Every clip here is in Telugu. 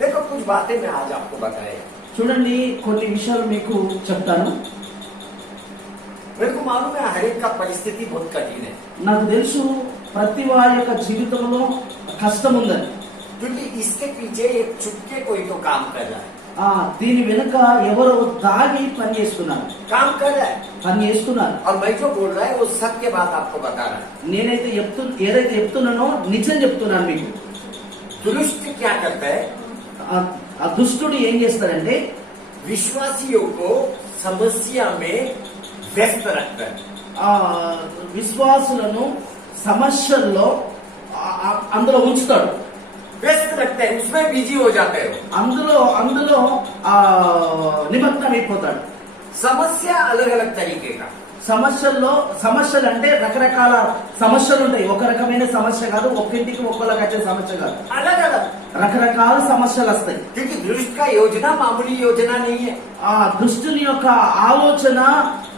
देखो कुछ बातें मैं आज आपको बताए చూడండి కొన్ని విషయాలు మీకు చెప్తాను. मेरे को मालूम है हर एक का परिस्थिति बहुत कठिन है నాకు తెలుసు ప్రతి వారి యొక్క జీవితంలో కష్టం ఉందని. क्योंकि इसके पीछे एक चुपके कोई तो काम कर रहा है దీని వెనుక ఎవరో దాగి పని చేస్తున్నారు, काम कर रहा है పని చేస్తున్నారు. और मैं जो बोल रहा है वो सत्य बात आपको बता रहा है నేనైతే ఏదైతే చెప్తున్నానో నిజం చెప్తున్నాను మీకు. दुष्ट क्या करता है ఆ దుష్టుడు ఏం చేస్తాడంటే विश्वासियों को समस्या में व्यस्त रखता है విశ్వాసులను సమస్యల్లో అందులో ఉంచుతాడు. व्यस्त रखता है उसमें बिजी हो जाते हो అందులో నిమగ్నం అయిపోతాడు. समस्या अलग अलग तरीके का సమస్యలు అంటే రకరకాల సమస్యలు ఉంటాయి. ఒక రకమైన సమస్య కాదు, ఒక్కింటికి ఒక్కలాగా వచ్చే సమస్య కాదు, अलग अलग రకరకాల సమస్యలు వస్తాయి. क्योंकि दुष्ट का योजना मामूली योजना नहीं है దుష్టుని యొక్క ఆలోచన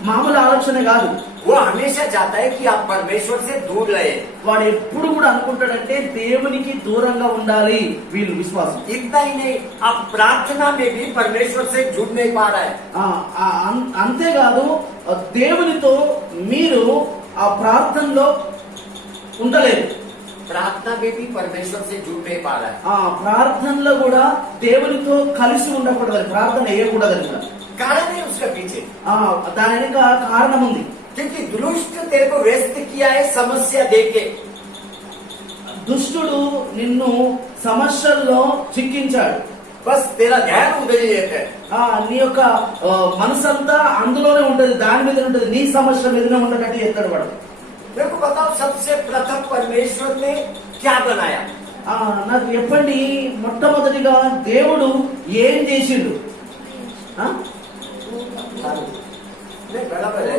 మామూలు ఆలోచన కాదు. वो हमेशा चाहता है कि आप परमेश्वर से दूर रहे వాడు ఎప్పుడు కూడా అనుకుంటాడంటే దేవునికి దూరంగా ఉండాలి వీళ్ళు విశ్వాసం. इतना ही नहीं आप प्रार्थना में भी परमेश्वर से जुड़ नहीं पा रहा है అంతేకాదు దేవునితో మీరు ఆ ప్రార్థనలో ఉండలేదు. प्रार्थना में भी परमेश्वर से जुड़ नहीं पा रहा है ప్రార్థనలో కూడా దేవునితో కలిసి ఉండకూడదని, ప్రార్థన వేయకూడదని కూడా कारण है उसका पीछे దాని వెనుక కారణం ఉంది. क्योंकि दुष्ट तेरे को व्यस्त किया है समस्या देके దుష్టుడు నిన్ను సమస్యల్లో చిక్కించాడు. बस तेरा ध्यान उधर ही रहता है నీ యొక్క మనసంతా అందులోనే ఉంటది, దాని మీద ఉంటది, నీ సమస్య మీదనే ఉండటట్టు ఎత్తాడు వాడు. मेरे को बताओ सबसे प्रथम परमेश्वर ने क्या बनाया నాకు చెప్పండి, మొట్టమొదటిగా దేవుడు ఏం చేసిండు? नहीं बराबर है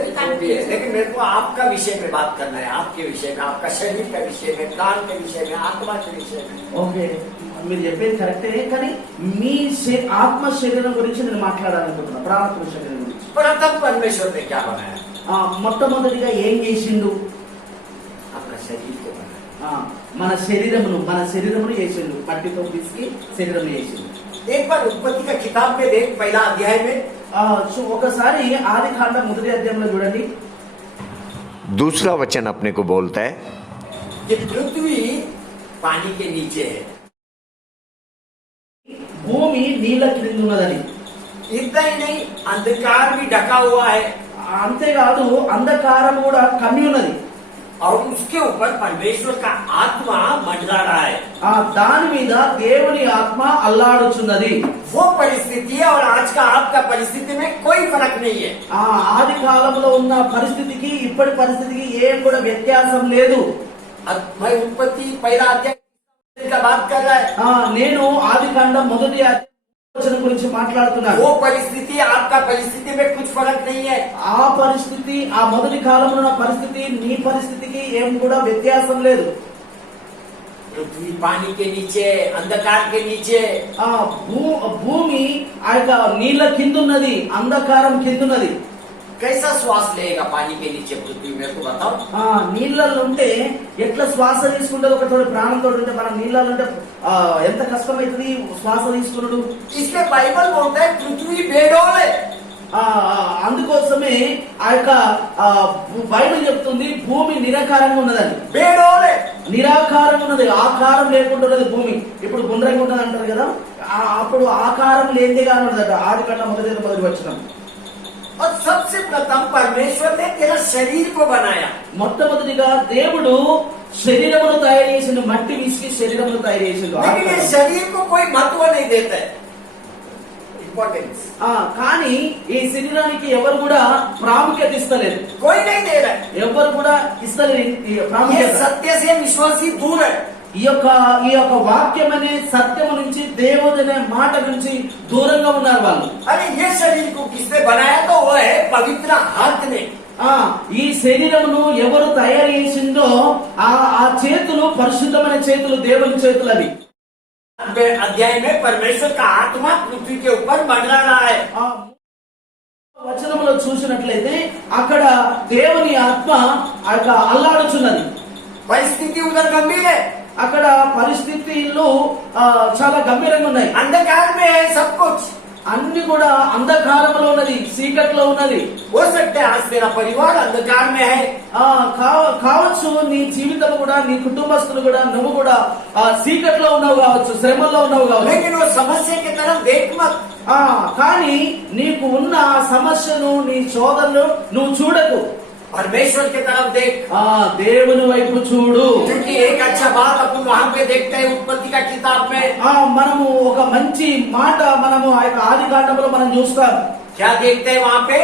लेकिन मेरे को आपका विषय में बात करना है आपके विषय में आपका शरीर का विषय में प्राण के विषय में आत्मा के विषय में ఓకే, మీరు చెప్పేది కరెక్టే, కానీ మీ ఆత్మ శరీరం గురించి నేను మాట్లాడాలనుకుంటున్నా. ప్రాణ శరీరం గురించి प्रथम परमेश्वर ने क्या बनाया మొట్టమొదటిగా ఏం చేసిండు? अपना शरीर को बनाया మన శరీరమును చేసిండు, మట్టితో పిసికి శరీరం చేసిండు. एक बार उत्पत्ति का किताब में देख पहला अध्याय में ఒకసారి ఆది కాండం మొదటి అధ్యాయంలో చూడండి. दूसरा वचन अपने को बोलता है कि पृथ्वी पानी के नीचे है భూమి నీళ్ళ క్రింద ఉన్నదని. इतना ही नहीं अंधकार भी ढका हुआ है అంతేకాదు అంధకారం కూడా కమ్మి ఉన్నది. और उसके ऊपर परमेश्वर का आत्मा मंडरा रहा है దాని మీద దేవుని ఆత్మ అల్లాడుచున్నది. वो परिस्थिति है और आज का आपका परिस्थिति में कोई फर्क नहीं है ఆది కాలంలో ఉన్న పరిస్థితికి ఇప్పటి పరిస్థితికి ఏం కూడా వ్యత్యాసం లేదు. मैं उत्पत्ति पहला अध्याय का बात कर रहा है నేను ఆది కాండం మొదటి అధ్యాయం గురించి మాట్లాడుతున్నాను. वो परिस्थिति आपका परिस्थिति में कुछ फर्क नहीं है ఆ పరిస్థితి, ఆ మొదటి కాలంలో ఉన్న పరిస్థితి నీ పరిస్థితికి ఏం కూడా వ్యత్యాసం లేదు. पृथ्वी पानी के नीचे अंधकार के नीचे భూమి ఆ యొక్క నీళ్ళ కిందున్నది, అంధకారం కిందున్నది. कैसा श्वास लेगा पानी के नीचे पृथ्वी मेरे को बताओ నీళ్ళల్లో ఉంటే ఎట్లా శ్వాస తీసుకుంటే ఒక తోడు ప్రాణంతో ఉంటే మనం నీళ్ళలో ఉంటే ఎంత కష్టమైతుంది శ్వాస తీసుకున్నాడు. इसलिए बाइबल बोलता है पृथ्वी बेडोल है అందుకోసమే ఆ యొక్క బైబిల్ చెప్తుంది భూమి నిరాకారంగా ఉన్నదని. बेडोल है నిరాకారం ఉన్నది, ఆకారం లేకుండా ఉన్నది భూమి. ఇప్పుడు గుండ్రంగా ఉన్నది అంటారు కదా, అప్పుడు ఆకారం లేనిదిగా ఉన్నదట ఆది కాండం మొదటి వచనం. और सबसे प्रथम परमेश्वर ने तेरा शरीर को बनाया మొట్టమొదటిగా దేవుడు శరీరమును తయారు చేసిండు, మట్టి విసికి శరీరమును తయారు చేసిండు. लेकिन ये शरीर को कोई महत्व नहीं देता है इंपॉर्टेंस కానీ ఈ శరీరానికి ఎవరు కూడా ప్రాముఖ్యత ఇస్తలేదు, कोई नहीं दे रहा है ఎవరు కూడా ఇస్తలేదు ये ప్రాముఖ్యత. सत्य से विश्वासी दूर है ఈ యొక్క వాక్యం అనే సత్యము నుంచి దేవుడు అనే మాట నుంచి దూరంగా ఉన్నారు వాళ్ళు. अरे ये शरीर को किसने बनाया तो वो है पवित्र हाथ ने ఈ శరీరమును ఎవరు తయారు చేసిందో ఆ చేతులు పరిశుద్ధమైన చేతులు, దేవుని చేతులు అవి. अध्याय में परमेश्वर का आत्मा पृथ्वी के ऊपर मंडरा रहा है వచనంలో చూసినట్లయితే అక్కడ దేవుని ఆత్మ అల్లాడుచున్నది. परिस्थिति उधर गंभीर है అక్కడ పరిస్థితులు చాలా గంభీరంగా ఉన్నాయి. अंधकार में है सब कुछ. అన్ని కూడా అంధకారంలో ఉన్నది, చీకట్లో ఉన్నది. हो सकता है आज तेरा परिवार अंधकार में है. కావచ్చు నీ జీవితం కూడా, నీ కుటుంబస్తులు కూడా, నువ్వు కూడా చీకట్లో ఉన్నావు కావచ్చు, శ్రమల్లో ఉన్నావు కావచ్చు. लेकिन वो समस्या की तरफ देख मत. కానీ నీకు ఉన్న సమస్యను, నీ శోధనను నువ్వు చూడకు. परमेश्वर की तरफ देख. దేవుని వైపు చూడు. क्योंकि एक अच्छा बात अपन वहाँ पे देखते हैं उत्पत्ति का किताब में. మనము ఒక మంచి మాట మనము ఆ యొక్క ఆది కాండంలో మనం చూస్తాం. क्या देखते हैं वहाँ पे?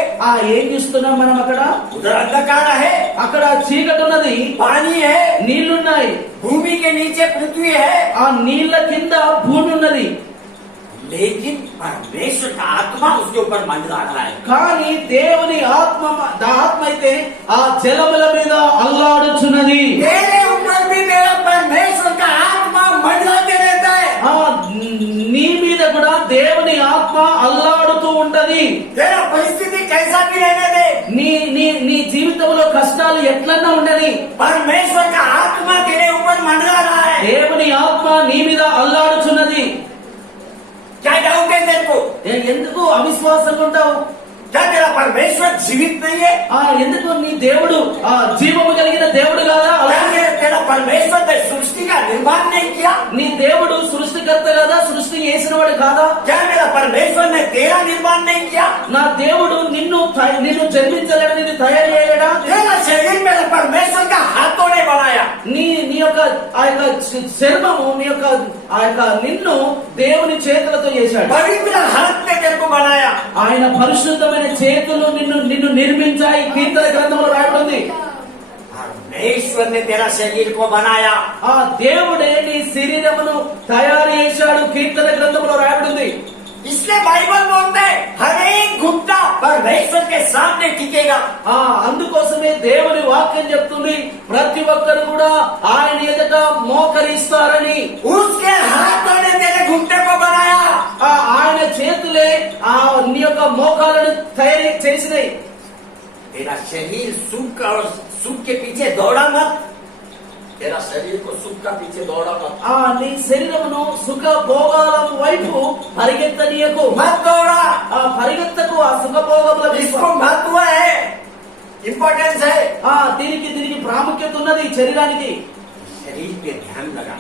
ఏం చూస్తున్నాం మనం అక్కడ? उधर अंधकार है, అక్కడ చీకటి ఉన్నది, पानी है, నీళ్లున్నాయి, भूमि के नीचे पृथ्वी है. ఆ నీళ్ల కింద భూమి ఉన్నది. लेकिन परमेश्वर का आत्मा उसके ऊपर मंडरा रहा है. కానీ దేవుని ఆత్మ అయితే ఆ జలముల మీద అల్లాడుచున్నది. तेरे ऊपर भी मेरा परमेश्वर का आत्मा मंडराते रहता है. నీ మీద కూడా దేవుని ఆత్మ అల్లాడుతూ ఉంటది. तेरा परिस्थिति कैसा भी रहने दे, నీ నీ నీ జీవితంలో కష్టాలు ఎట్లన్నా ఉండని, परमेश्वर का आत्मा तेरे ऊपर मंडरा रहा है. దేవుని ఆత్మ నీ మీద అల్లాడుచున్నది. क्या डाउट है तेरे को? ఎందుకు అవిశ్వాసంగా ఉంటావు? क्या तेरा परमेश्वर जीवित नहीं है? ఎందుకు నీ దేవుడు జీవము కలిగిన దేవుడు కాదా? అలాగే क्या तेरा परमेश्वर ने सृष्टि का निर्माण नहीं किया? నీ దేవుడు సృష్టికర్త కాదా? సృష్టి చేసినవాడు కాదా? क्या मेरा परमेश्वर ने तेरा निर्माण नहीं किया? నా దేవుడు నిన్ను జన్మించలేడా? నిన్ను తయారు చేయలేడా? तेरा शरीर मेरे परमेश्वर का हाथों ने बनाया. నీ యొక్క ఆ యొక్క చర్మము, నీ యొక్క ఆ యొక్క నిన్ను దేవుని చేతులతో చేశాడు. पवित्र हाथ ने तेरे को बनाया. ఆయన పరిశుద్ధమైన చేతులు నిన్ను నిర్మించాయి. కీర్తన గ్రంథంలో రాయబడింది. परमेश्वर ने तेरा शरीर को बनाया. ఆ దేవుడే నీ శరీరమును తయారు చేశాడు. కీర్తన గ్రంథంలో రాయబడింది. इसलिए बाइबल बोलता है हर एक घुटना परमेश्वर के सामने टिकेगा. అందుకోసమే దేవుని వాక్యం చెప్తుంది, ప్రతి ఒక్కరు కూడా ఆయన ఎదుట మోకరిస్తారని. उसके हाथों ने तेरे घुटने को बनाया. ఆయన చేతులే నీ యొక్క మోకాలను తయారు చేసినాయి. तेरा शरीर सुख के पीछे दौड़ा मत. तेरा शरीर को सुख का पीछे दौड़ा मत. నీ శరీరమును సుఖ భోగాల వైపు పరిగెత్తనీయకు. मत दौड़ा. పరిగెత్తకు ఆ సుఖ భోగముల इसको महत्व है, इम्पोर्टेंस है. దీనికి ప్రాముఖ్యత ఉన్నది శరీరానికి. शरीर पे ध्यान लगा.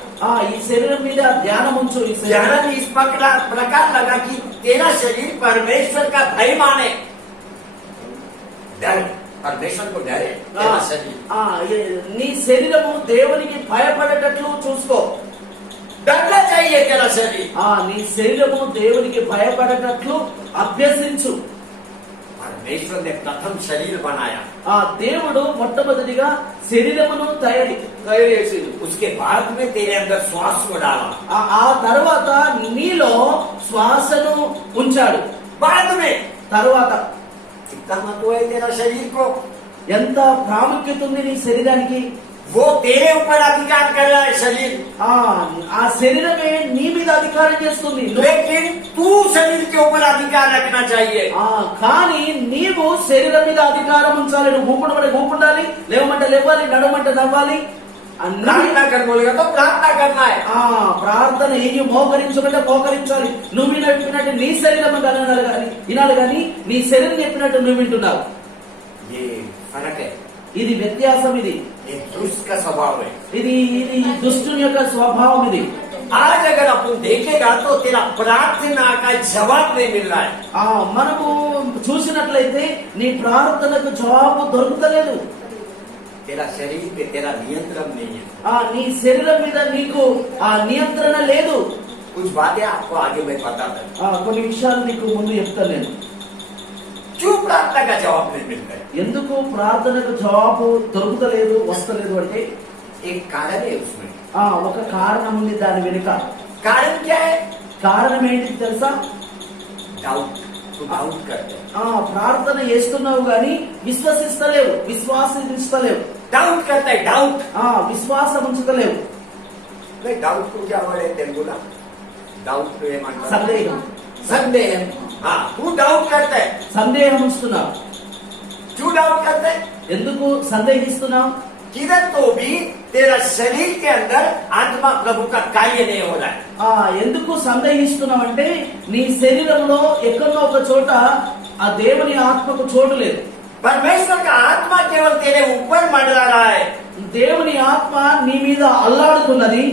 ఈ శరీరం మీద ధ్యానం ఉంచు. ఈ శరీరం ध्यान इस प्रकार लगा कि तेरा शरीर परमेश्वर का भय माने. डर, परमेश्वर को डरे तेरा शरीर. నీ శరీరము దేవునికి భయపడేటట్లు చూసుకో. डरना चाहिए तेरा शरीर. నీ శరీరము దేవునికి భయపడేటట్లు అభ్యసించు. परमेश्वर ने प्रथम शरीर बनाया. దేవుడు మొట్టమొదటిగా శరీరమును తయారు చేసిండు. उसके बाद में तेरे अंदर श्वास को डाला. ఆ తర్వాత నీలో శ్వాసను ఉంచాడు. बाद में తర్వాత कितना महत्व है तेरा शरीर को. ఎంత ప్రాముఖ్యత ఉంది నీ శరీరానికి. वो तेरे ऊपर अधिकार कर रहा है शरीर. ఆ శరీరమే నీ మీద అధికారం చేస్తుంది. लेकिन तू शरीर के ऊपर अधिकार रखना चाहिए. కానీ నీవు శరీరం మీద అధికారం ఉంచాలి. నువ్వు ఊపుండాలి, లేవమంటే లేవాలి, నడవమంటే నవ్వాలి. प्रार्थना कर बोलेगा तो प्रार्थना करना है. ప్రార్థన మోకరించమంటే మోకరించాలి. నువ్వు వినట్టు నీ శరీరం వినాలి కానీ నీ శరీరం చెప్పినట్టు నువ్వు వింటున్నావు. ये फर्क है. ఇది వ్యత్యాసం. ఇది ये दुष्ट का स्वभाव है. ఇది దుష్టుని యొక్క స్వభావం. ఇది आज अगर अपन देखेगा तो तेरा प्रार्थना का जवाब नहीं मिल रहा है. మనము చూసినట్లయితే నీ ప్రార్థనకు జవాబు దొరుకుతలేదు. तेरा शरीर पे तेरा नियंत्रण नहीं है. నీ శరీరం మీద నీకు నియంత్రణ లేదు. कुछ बातें आपको आगे मैं बताता हूँ. కొన్ని విషయాలు నీకు ముందు చెప్తాను నేను. क्यों प्रार्थना का जवाब नहीं मिलता है? ఎందుకు ప్రార్థనకు జవాబు దొరుకుతలేదు, వస్తలేదు అంటే एक कारण है उसमें. ఒక కారణం ఉంది దాని వెనుక. कारण क्या है? కారణం ఏంటి తెలుసా? डाउट. तो डाउट करते हैं. ప్రార్థన చేస్తున్నావు గాని విశ్వాసించలేవు. डाउट करता है. डाउट. విశ్వాసం ఉంచలేవు. नहीं डाउट को क्या बोले तेलुगु ना? डाउट तो ये मानता. సందేహం. संदेह. हाँ, तू डाउट करता है. సందేహం ఉంచుతున్నావు. क्यों डाउट करते है? ఎందుకు సందేహిస్తున్నావు? किधर तो भी तेरा शरीर के अंदर आत्मा प्रभु का कार्य नहीं हो रहा है। ఎందుకు సందేహిస్తున్నావంటే నీ శరీరంలో ఎక్కడో ఒక చోట ఆ దేవుని ఆత్మకు చోటు లేదు. परमेश्वर का आत्मा केवल तेरे ऊपर मंडरा रहा है, దేవుని ఆత్మ నీ మీద అల్లాడుతున్నది,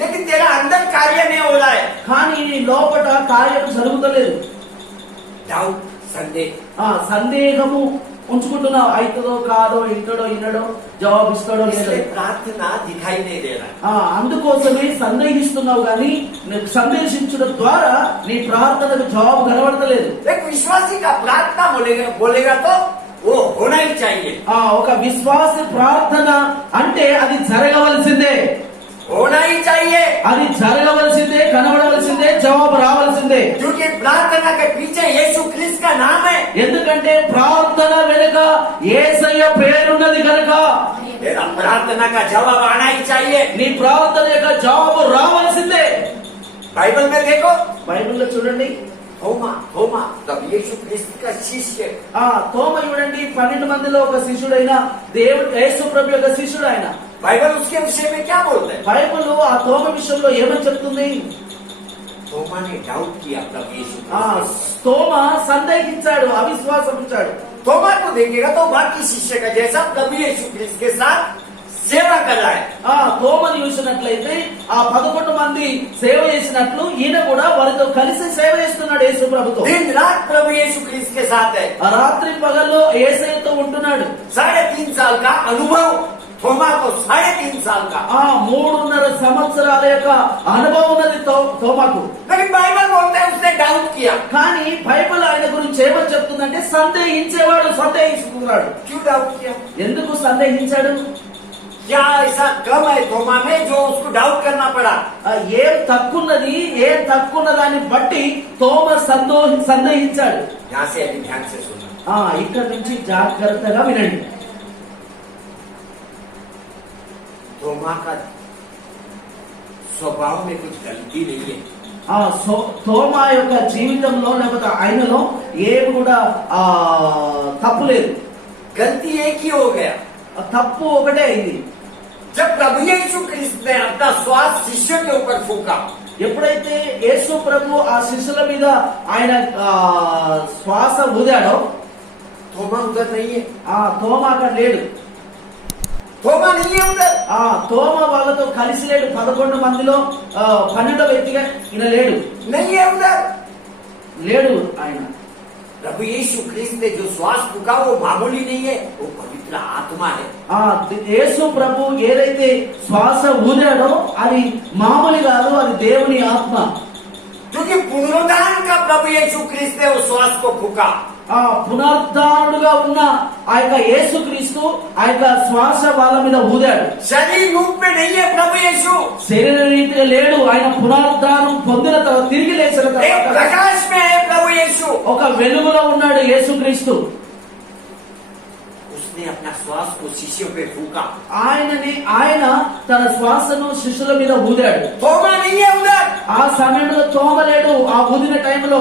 लेकिन तेरा अंदर कार्य नहीं हो रहा है। కానీ నీ లోపట కార్యం జరుగుతలేదు. डाउट, संदेह, సందేహము ఉంచుకుంటున్నావు, అవుతుందో కాదో, ఇంటడో ఇన్నడో, జవాబు ఇస్తాడో లేదో. इसलिए प्रार्थना दिखाई नहीं दे रहा है। అందుకోసమే సందేహిస్తున్నావు, కానీ సందేశించడం ద్వారా నీ ప్రార్థనకు జవాబు కనబడతలేదు. एक विश्वासी का प्रार्थना बोलेगा तो वो होना ही चाहिए। ఒక విశ్వాస ప్రార్థన అంటే అది జరగవలసిందే, होना ही चाहिए, అది జరగవలసిందే, కనబడవలసిందే, జవాబు రావాల్సిందే. क्योंकि प्रार्थना के पीछे यीशु ख्रिस्त का नाम है। ఎందుకంటే ప్రార్థన వెనుక యేసయ్య పేరున్నది కనుక तेरा प्रार्थना का जवाब आना ही चाहिए। నీ ప్రార్థన యొక్క జవాబు రావాల్సిందే. बाइबल में देखो, బైబిల్లో చూడండి, थोमा तब यीशु ख्रिस्त का शिष्य, తోమ చూడండి, 12 మందిలో ఒక శిష్యుడైన దేవుడు యేసు ప్రభు యొక్క శిష్యుడు ఆయన. बाइबल उसके विषय में क्या बोलता है? బైబిల్ ఆ తోమ విషయంలో ఏమని చెప్తుంది? थोमा ने डाउट किया प्रभु यीशु ख्रिस्त। తోమ సందేహించాడు, అవిశ్వాసం ఇచ్చాడు. थोमा को देखेगा तो बाकी शिष्य का जैसा प्रभु यीशु ख्रिस्त के साथ सेवा कर रहा है। తోమని చూసినట్లయితే ఆ 11 మంది సేవ చేసినట్లు ఈయన కూడా వారితో కలిసి సేవ చేస్తున్నాడు యేసు ప్రభుతో. दिन रात प्रभु यीशु ख्रिस्त के साथ है। ఆ రాత్రి పగల్లో యేసయ్యతో ఉంటున్నాడు. 3.5 साल का अनुभव थोमा को, 3.5 साल का। 3.5 సంవత్సరాల యొక్క అనుభవం ఉన్నది తోమాకు. लेकिन बाइबल बोलते हैं उसने डाउट किया। కానీ బైబిల్ ఆయన గురించి ఏమని చెప్తుందంటే సందేహించేవాడు, సందేహిస్తున్నాడు. क्यों डाउट किया? ఎందుకు సందేహించాడు? क्या ऐसा कम है थोमा में जो उसको डाउट करना पड़ा? ఏం తక్కున్నదాన్ని బట్టి తోమ సందేహించాడు. यहाँ से अभी ध्यान से सुनना। ఇక్కడ నుంచి జాగ్రత్తగా వినండి. थोमा का स्वभाव में कुछ गलती नहीं है। తోమా యొక్క జీవితంలో లేకపోతే ఆయనలో ఏమి కూడా తప్పు లేదు. गलती एक ही हो गया, తప్పు ఒకటే అయింది. जब प्रभु यीशु ख्रिस्त ने अपना श्वास शिष्य के ऊपर फूका। ఎప్పుడైతే యేసు ప్రభు ఆ శిష్యుల మీద ఆయన శ్వాస ఊదాడో, थोमा उधर नहीं है, తోమా అక్కడ లేడు. थोमा नहीं है उधर। తోమ వాళ్ళతో కలిసి లేడు. 11 మందిలో 12వ వ్యక్తిగా ఈయన లేడు. नहीं है उधर। లేడు ఆయన. प्रभु यीशु ख्रिस्त ने जो श्वास फूका वो मामूली नहीं है, वो पवित्र आत्मा है। యేసు ప్రభు ఏదైతే శ్వాస ఊదాడో అది మామూలు కాదు, అది దేవుని ఆత్మ. क्योंकि पुनरुद्धान का प्रभु यीशु ख्रिस्त ने उस श्वास को फूका। పునరుద్ధానుడుగా ఉన్న ఆ యొక్క యేసుక్రీస్తు ఆ యొక్క శ్వాస వాళ్ళ మీద ఊదాడు. शरीर रूप में नहीं है प्रभु यीशु, శరీర రీతిగా లేడు. ఆయన పునరుద్ధానం పొందిన తర్వాత, తిరిగి లేచిన एक తర్వాత प्रकाश में है प्रभु यीशु। ఒక వెలుగులో ఉన్నాడు యేసుక్రీస్తు. उसने अपना श्वास को शिष्यों पे फूका। ఆయన తన శ్వాసను శిష్యుల మీద ఊదాడు. थोमा नहीं है उधर। ఆ సమయంలో తోమ లేడు. ఆ ఊదిన టైంలో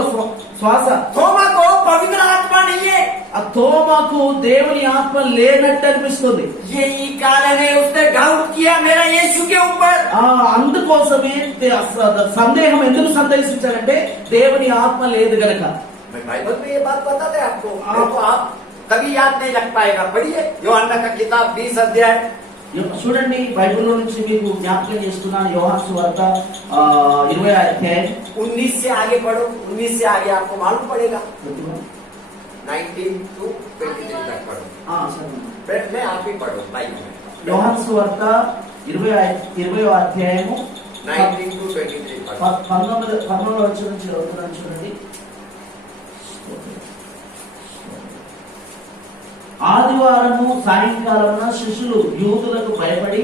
శ్వాస, थोमा को पवित्र आत्मा नहीं है। ఆ తోమకు దేవుని ఆత్మ లేనట్టు అనిపిస్తుంది. यही कारण है उसने डाउट किया मेरा यीशु के ऊपर। అందుకోసమే సందేహం ఎందుకు సందేహించాడంటే దేవుని ఆత్మ లేదు గనక. मैं बाइबल में ये बात बताते आपको, देखो आप कभी याद नहीं रख पाएगा। पढ़िए यूहन्ना का किताब 20 अध्याय। చూడండి, బైబిల్లో నుంచి మీకు జ్ఞాపకం చేస్తున్నాను. యోహాను సువార్త 20వ అధ్యాయం 19 से आगे पढ़ो, 19 से आगे आपको मालूम पड़ेगा। 19 to 23 तक पढ़ो। मैं आप ही पढ़ो बाइबल में। యోహాను సువార్త 20వ అధ్యాయము 19 to 23 पढ़ो। 19వ వచనం నుంచి చదువుతున్నాను చూడండి. ఆదివారము సాయంకాలమున శిష్యులు యూదులకు భయపడి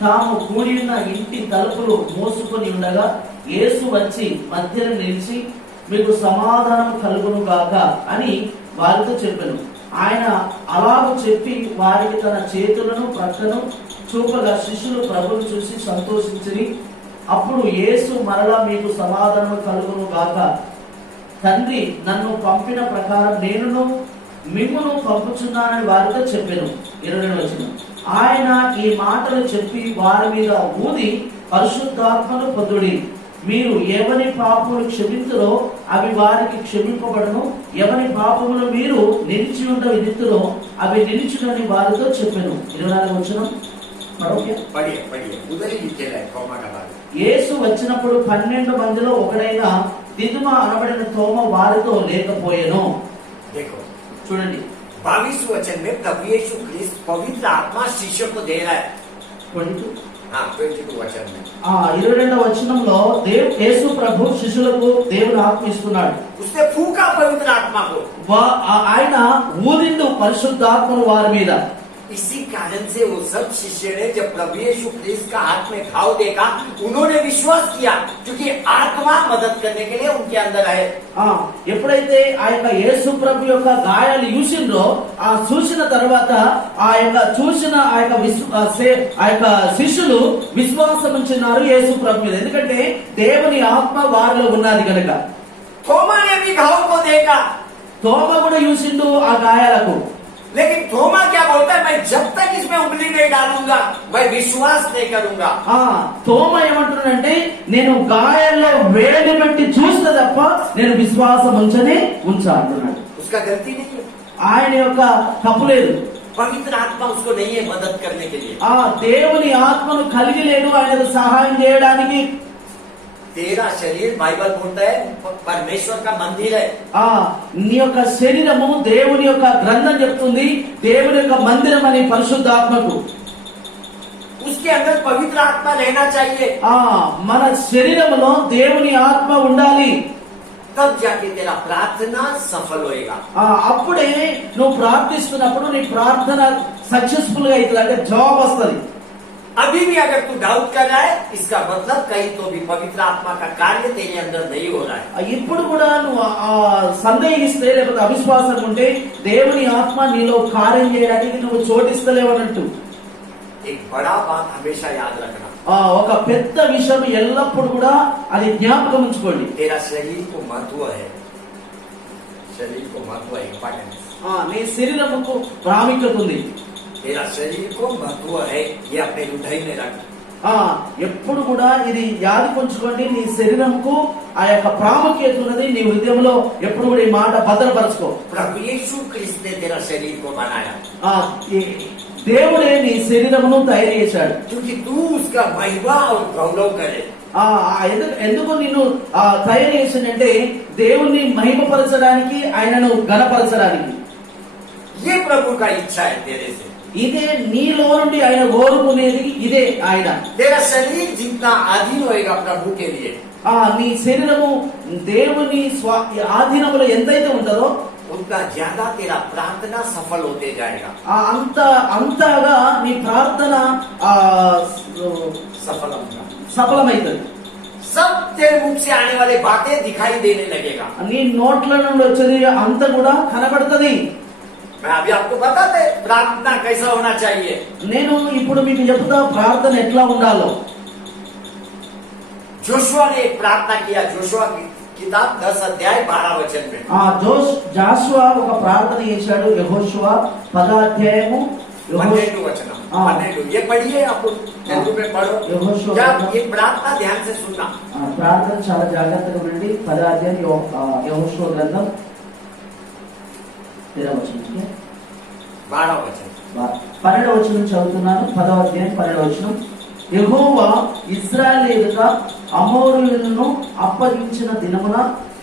తాము కూడి ఉన్న ఇంటి తలుపులు మోసుకొని ఉండగా యేసు వచ్చి మధ్యలో నిలిచి, మీకు సమాధానం కలుగును గాక అని వారితో చెప్పెను. ఆయన అలాగూ చెప్పి వారికి తన చేతులను ప్రక్కను చూపగా శిష్యులు ప్రభువును చూసి సంతోషించిరి. అప్పుడు యేసు మరలా, మీకు సమాధానం కలుగును గాక, తండ్రి నన్ను పంపిన ప్రకారం నేనును మిమ్మును పంపుచున్నానని వారితో చెప్పెను. 22వ వచనం. ఆయన ఈ మాటలు చెప్పి వారి మీద ఊది పరిశుద్ధాత్మను పొందుడి. మీరు ఎవరి పాపములు క్షమింతురో అవి వారికి క్షమింపబడను, ఎవరి పాపములు మీరు నిలిచి ఉండ విధితురో అవి నిలిచునని వారితో చెప్పెను. 24వ వచనం యేసు వచ్చినప్పుడు 12 మందిలో ఒకడైన దిదుమ అనబడిన తోమ వారితో లేకపోయెను. చూడండి 22 वचन में प्रभु यीशु ख्रिस्त पवित्र आत्मा शिष्य को दे रहा है। 22 वचन में 22వ వచనంలో యేసు ప్రభు శిష్యులకు దేవుని ఆత్మ ఇస్తున్నాడు. उसने फूका पवित्र आत्मा को, ఆయన ఊదిండు పరిశుద్ధాత్మను వారి మీద. इसी कारण से वो सब शिष्य ने जब प्रभु यीशु ख्रिस्त का हाथ में घाव देखा उन्होंने विश्वास किया, क्योंकि आत्मा मदद करने के लिए उनके अंदर है। ఎప్పుడైతే ఆ యొక్క యేసు ప్రభు యొక్క గాయాలు చూసిండ్రో ఆ చూసిన తర్వాత ఆ యొక్క చూసిన ఆ యొక్క శిష్యులు విశ్వాసం ఉంచినారు యేసు ప్రభు మీద, ఎందుకంటే దేవుని ఆత్మ వారిలో ఉన్నది కనుక. थोमा ने भी घाव को देखा, తోమ కూడా చూసిండు ఆ గాయాలకు. लेकिन थोमा क्या बोलता है, मैं जब तक इसमें उंगली नहीं डालूंगा मैं विश्वास नहीं करूंगा। తోమ ఏమంటున్నాడంటే నేను గాయాల్లో వేలు పెట్టి చూస్తే తప్ప నేను విశ్వాసం ఉంచా అంటున్నాడు. उसका गलती नहीं है, ఆయన యొక్క తప్పు లేదు. पवित्र आत्मा उसको नहीं है मदद करने के लिए। దేవుని ఆత్మను కలిగి లేడు ఆయనకు సహాయం చేయడానికి. तेरा शरीर बाइबल बोलता है परमेश्वर का मंदिर है। నీ యొక్క శరీరము దేవుని యొక్క గ్రంథం చెప్తుంది దేవుని యొక్క మందిరం అని పరిశుద్ధాత్మకు. उसके अंदर पवित्र आत्मा रहना चाहिए। మన శరీరంలో దేవుని ఆత్మ ఉండాలి. तब जाके तेरा प्रार्थना सफल होएगा। అప్పుడే నువ్వు ప్రార్థిస్తున్నప్పుడు నీ ప్రార్థన సక్సెస్ఫుల్ గా అవుతుంది, అంటే జవాబు వస్తుంది. अभी भी अगर तू डाउट कर रहा है इसका मतलब कहीं तो भी पवित्र आत्मा का कार्य तेरे अंदर नहीं हो रहा है। ఇప్పుడు కూడా నువ్వు సందేహిస్తే లేకపోతే అవిశ్వాసం ఉంటే దేవుని ఆత్మ నీలో కార్యం చేయడానికి నువ్వు చోటిస్తలేవన్నట్టు. एक बड़ा बात हमेशा याद रखना, ఒక పెద్ద విషయం ఎల్లప్పుడు కూడా అది జ్ఞాపకం ఉంచుకోండి. तेरा शरीर को महत्व है, शरीर को महत्व है, इंपॉर्टेंस। నీ శరీరముకు ప్రాముఖ్యత ఉంది. तेरा शरीर को महत्व है, ये अपने हृदय में रख। ఎప్పుడు కూడా ఇది యాదించుకోండి, నీ శరీరంకు ఆ యొక్క ప్రాముఖ్యత ఉన్నది. నీ హృదయంలో ఎప్పుడు కూడా ఈ మాట భద్రపరచుకో. प्रभु यीशु ख्रिस्त ने तेरा शरीर को बनाया, దేవుడే నీ శరీరమును తయారు చేశాడు, क्योंकि तू उसका महिमा और गौरव करे। ఎందుకు నిన్ను తయారు చేసిందంటే దేవుణ్ణి మహిమపరచడానికి, ఆయనను ఘనపరచడానికి. ये प्रभु का इच्छा है तेरे से, ఇదే నీలో నుండి ఆయన కోరుకునేది ఇదే ఆయన. तेरा शरीर जितना अधीन होएगा प्रभु के लिए, నీ శరీరము దేవుని ఆధీనములో ఎంతైతే ఉంటుందో उतना ज्यादा तेरा प्रार्थना सफल होते जाएगा। అంతగా నీ ప్రార్థన సఫలమైతుంది. सब तेरे मुख से आने वाले बातें दिखाई देने लगेगा, నీ నోట్ల నుండి వచ్చేది అంత కూడా కనబడుతుంది. मैं अभी आपको बताते प्रार्थना कैसा होना चाहिए। నేను ఇప్పుడు మీకు చెప్తా ప్రార్థన ఎట్లా ఉండాలో. जोशुआ ने एक प्रार्थना किया, जोशुआ की किताब 10 अध्याय 12 वचन में। జాషువా ఒక ప్రార్థన చేశాడు. యెహోషువ 10వ అధ్యాయము 12 वचन। 12 ये पढ़िए, आप तेलुगु में पढ़ो। क्या ये प्रार्थना ध्यान से सुनना, ప్రార్థన చాలా జాగ్రత్తగా వినండి. 10వ అధ్యాయం యెహోషువ గ్రంథం 12వ వచనం చదువుతున్నాను. 10వ అధ్యాయం 12వ వచనం. యెహోవా ఇశ్రాయేలుగా అమోరీయులను అప్పగించిన దినమున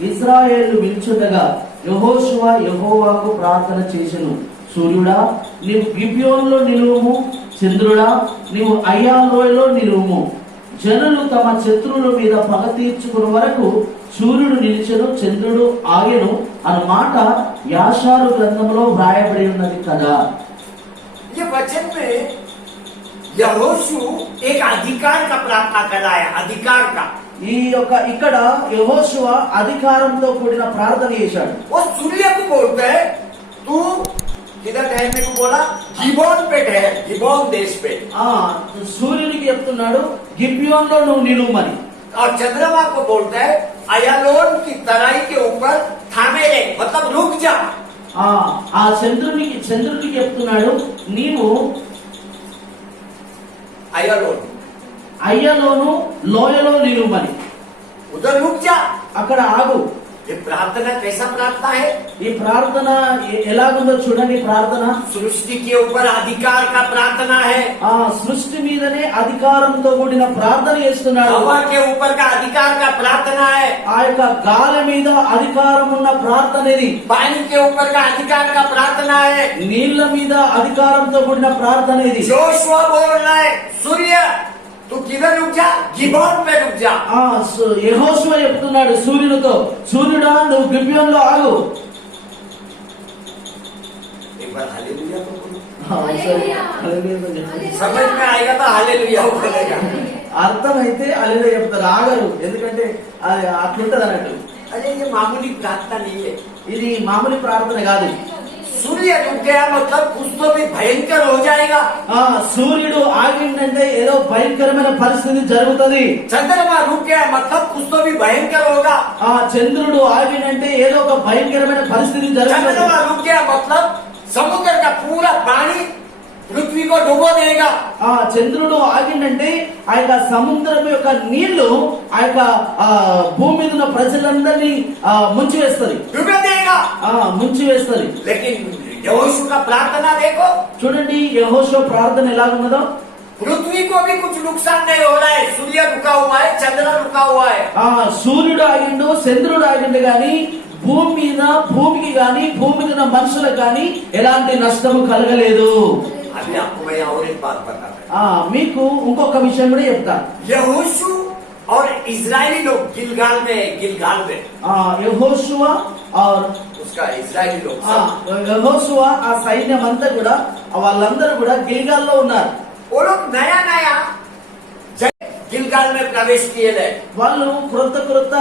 ఇశ్రాయేలు విలుచుండగా యెహోషువ యెహోవాకు ప్రార్థన చేసెను. సూర్యుడా నీవు గిబియోనులో నిలువుము, చంద్రుడా నీవు అయ్యాలోయలో నిలువుము. జనులు తమ శత్రువుల మీద పగ తీర్చుకున్న వరకు సూర్యుడు నిలిచెను, చంద్రుడు ఆగెను అన్న మాట యాషారు గ్రంథంలో వ్రాయబడి ఉన్నది కదా. ये वचन में यहोशू एक अधिकार का प्रार्थना कर रहा है, अधिकार का। ఈ యొక్క ఇక్కడ యెహోషువ అధికారంతో కూడిన ప్రార్థన చేశాడు. वो सूर्य को बोलता है तू किधर ठहरने को बोला, गिबोन पे ठहर, गिबोन देश पे। సూర్యునికి చెప్తున్నాడు గిబియోన్లో నువ్వు నిలువమని. और चंद्रमा को बोलता है अयालोन की तराई के ऊपर थामे रहे, मतलब रुक जा। ఆ చంద్రునికి చెప్తున్నాడు నీవు अयलोन, అయ్యలోను లోయలో నిలుమని, उधर रुक जा। అక్కడ ఆగు. ये प्रार्थना कैसा प्रार्थना है? ఈ ప్రార్థన ఎలాగుందో చూడండి. ప్రార్థన सृष्टि के ऊपर अधिकार का प्रार्थना है, ఆ సృష్టి మీదనే అధికారంతో కూడిన ప్రార్థన చేస్తున్నాడు. हवा के ऊपर का अधिकार का प्रार्थना है, ఆ యొక్క గాలి మీద అధికారం ఉన్న ప్రార్థన ఇది. पानी के ऊपर का अधिकार का प्रार्थना है। నీళ్ల మీద అధికారంతో కూడిన ప్రార్థన ఇది. जोशुआ बोल रहा है, सूर्य तू किधर रुक जा, गिबोन पे रुक जा। యెహోషువ చెప్తున్నాడు సూర్యునితో, సూర్యుడా నువ్వు గిబియోనులో ఆగు. एक बार हालेलुया तो बोलो। హల్లెలూయా. समझ में आएगा तो हालेलुया बोलेगा। అర్థమైతే అల్లెలుయా చెప్తారు, ఆగరు. ఎందుకంటే అది అట్లుంటది అన్నట్టు. अरे ये मामूली प्रार्थना नहीं है। ఇది మామూలు ప్రార్థన కాదు. सूर्य रुक गया मतलब कुछ तो भी भयंकर हो जाएगा। సూర్యుడు ఆగిందంటే ఏదో భయంకరమైన పరిస్థితి జరుగుతుంది. चंद्रमा रुक गया मतलब कुछ तो भी भयंकर होगा। చంద్రుడు ఆగిందంటే ఏదో ఒక భయంకరమైన పరిస్థితి జరుగుతుంది. चंद्रमा रुक गया मतलब समुद्र का पूरा पानी पृथ्वी को डुबो देगा। చంద్రుడు ఆగిందంటే ఆ యొక్క సముద్రం యొక్క నీళ్లు ఆ యొక్క భూమి మీద ఉన్న ప్రజలందరినీ ముంచివేస్తుంది, डुबो देगा। ముంచివేస్తుంది. लेकिन यहोशू का प्रार्थना देखो, చూడండి యెహోషువ ప్రార్థన ఎలాగున్నదో. पृथ्वी को भी कुछ नुकसान नहीं हो रहा है। सूर्य रुका हुआ है, चंद्र रुका हुआ है। సూర్యుడు ఆగిండు, చంద్రుడు ఆగిండు గాని భూమి మీద భూమికి గాని భూమి మీద ఉన్న మనుషులకు గాని ఎలాంటి నష్టము కలగలేదు. अभी आपको मैं और एक बात बता रहा మీకు ఇంకొక విషయం కూడా చెప్తా. यहोशू और इजरायली लोग गिलगाल में యెహోషువ उसका इजरायली लोग యెహోషువ ఆ సైన్యం అంతా కూడా వాళ్ళందరూ కూడా గిల్గాల్లో ఉన్నారు. वो लोग नया नया गिलगाल में प्रवेश किए थे। వాళ్ళు క్రొత్త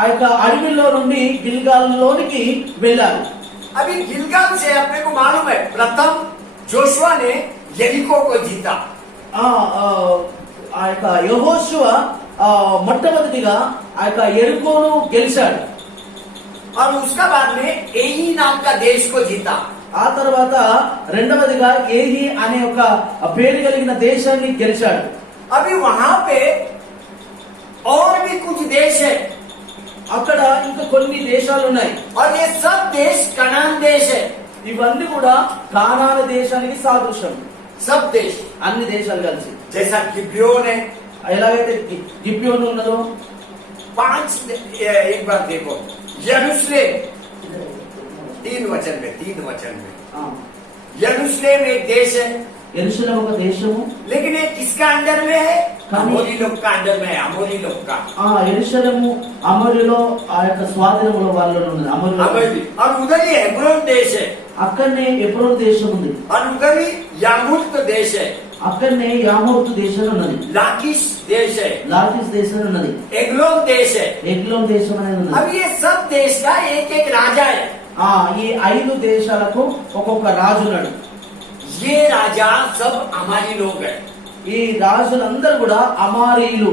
ఆ యొక్క అడవిలో నుండి గిల్గాల్లోనికి వెళ్ళారు. अभी गिलगाल से अपने को मालूम है प्रथम जोशुआ ने यरीको को जीता। ఆ యొక్క యెహోషువ మొట్టమొదటిగా ఆ యొక్క యెరికోను గెలిచాడు. और उसका बाद में एही नाम का देश को जीता। ఆ తర్వాత రెండవదిగా ఏహి అనే ఒక పేరు కలిగిన దేశాన్ని గెలిచాడు. अभी वहां पे और भी कुछ देश है, అక్కడ ఇంకా కొన్ని దేశాలు ఉన్నాయి. और ये सब देश कनान देश है। ఇవన్నీ కూడా కానాను దేశానికి సాదృశ్యం. सब देश అన్ని దేశాలు కలిసి जैसा गिब्योन है, ఎలాగైతే గిబియోను ఉన్నదో. 5 एक बार देखो यरूशलेम 3 वचन में यरूशलेम एक देश है, యెరూషలేము ఒక దేశము. लेकिन ये किसका अंडर में है? कहाँ? अमोरी लोग का अंडर में है, अमोरी लोग का। యెరూషలేము అమోరీలో ఆ యొక్క స్వాధీనంలో వాళ్ళు ఉన్నది. अमोरी और उधर ही हेब्रोन देश है, అక్కడనే ఎబ్రోన్ దేశం ఉంది. और उधर ही यामुत देश है, అక్కడనే యామోతు దేశం ఉన్నది. लाकिश देश है, లాకిస్ దేశం ఉన్నది. एग्लोन देश है। ఎగ్లోన్ దేశం అనేది ఉన్నది. अब ये सब देश का एक एक राजा है। ఈ 5 దేశాలకు ఒక్కొక్క రాజు ఉన్నాడు. ये राजा सब हमारी लोग है। ఈ రాజులందరూ కూడా అమారీలు.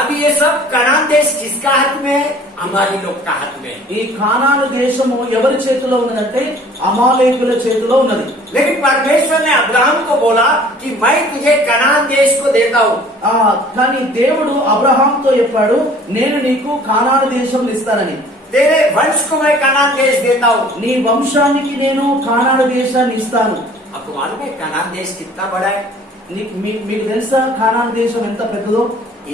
अभी ये सब कनान देश किसका हाथ में है? हमारी लोग का हाथ में। ఈ కానాను దేశము ఎవరి చేతిలో ఉన్నదంటే అమాలేకుల చేతిలో ఉన్నది. लेकिन परमेश्वर ने अब्राहम को बोला कि मैं तुझे कनान देश को देता हूँ। కానీ దేవుడు అబ్రహాంతో చెప్పాడు, నేను నీకు కానాను దేశం ఇస్తానని. तेरे वंश को मैं कनान देश देता हूँ। నీ వంశానికి నేను కానాను దేశాన్ని ఇస్తాను. आपको मालूम है कनान देश कितना बड़ा है? మీకు తెలుసా కానాను దేశం ఎంత పెద్దదో?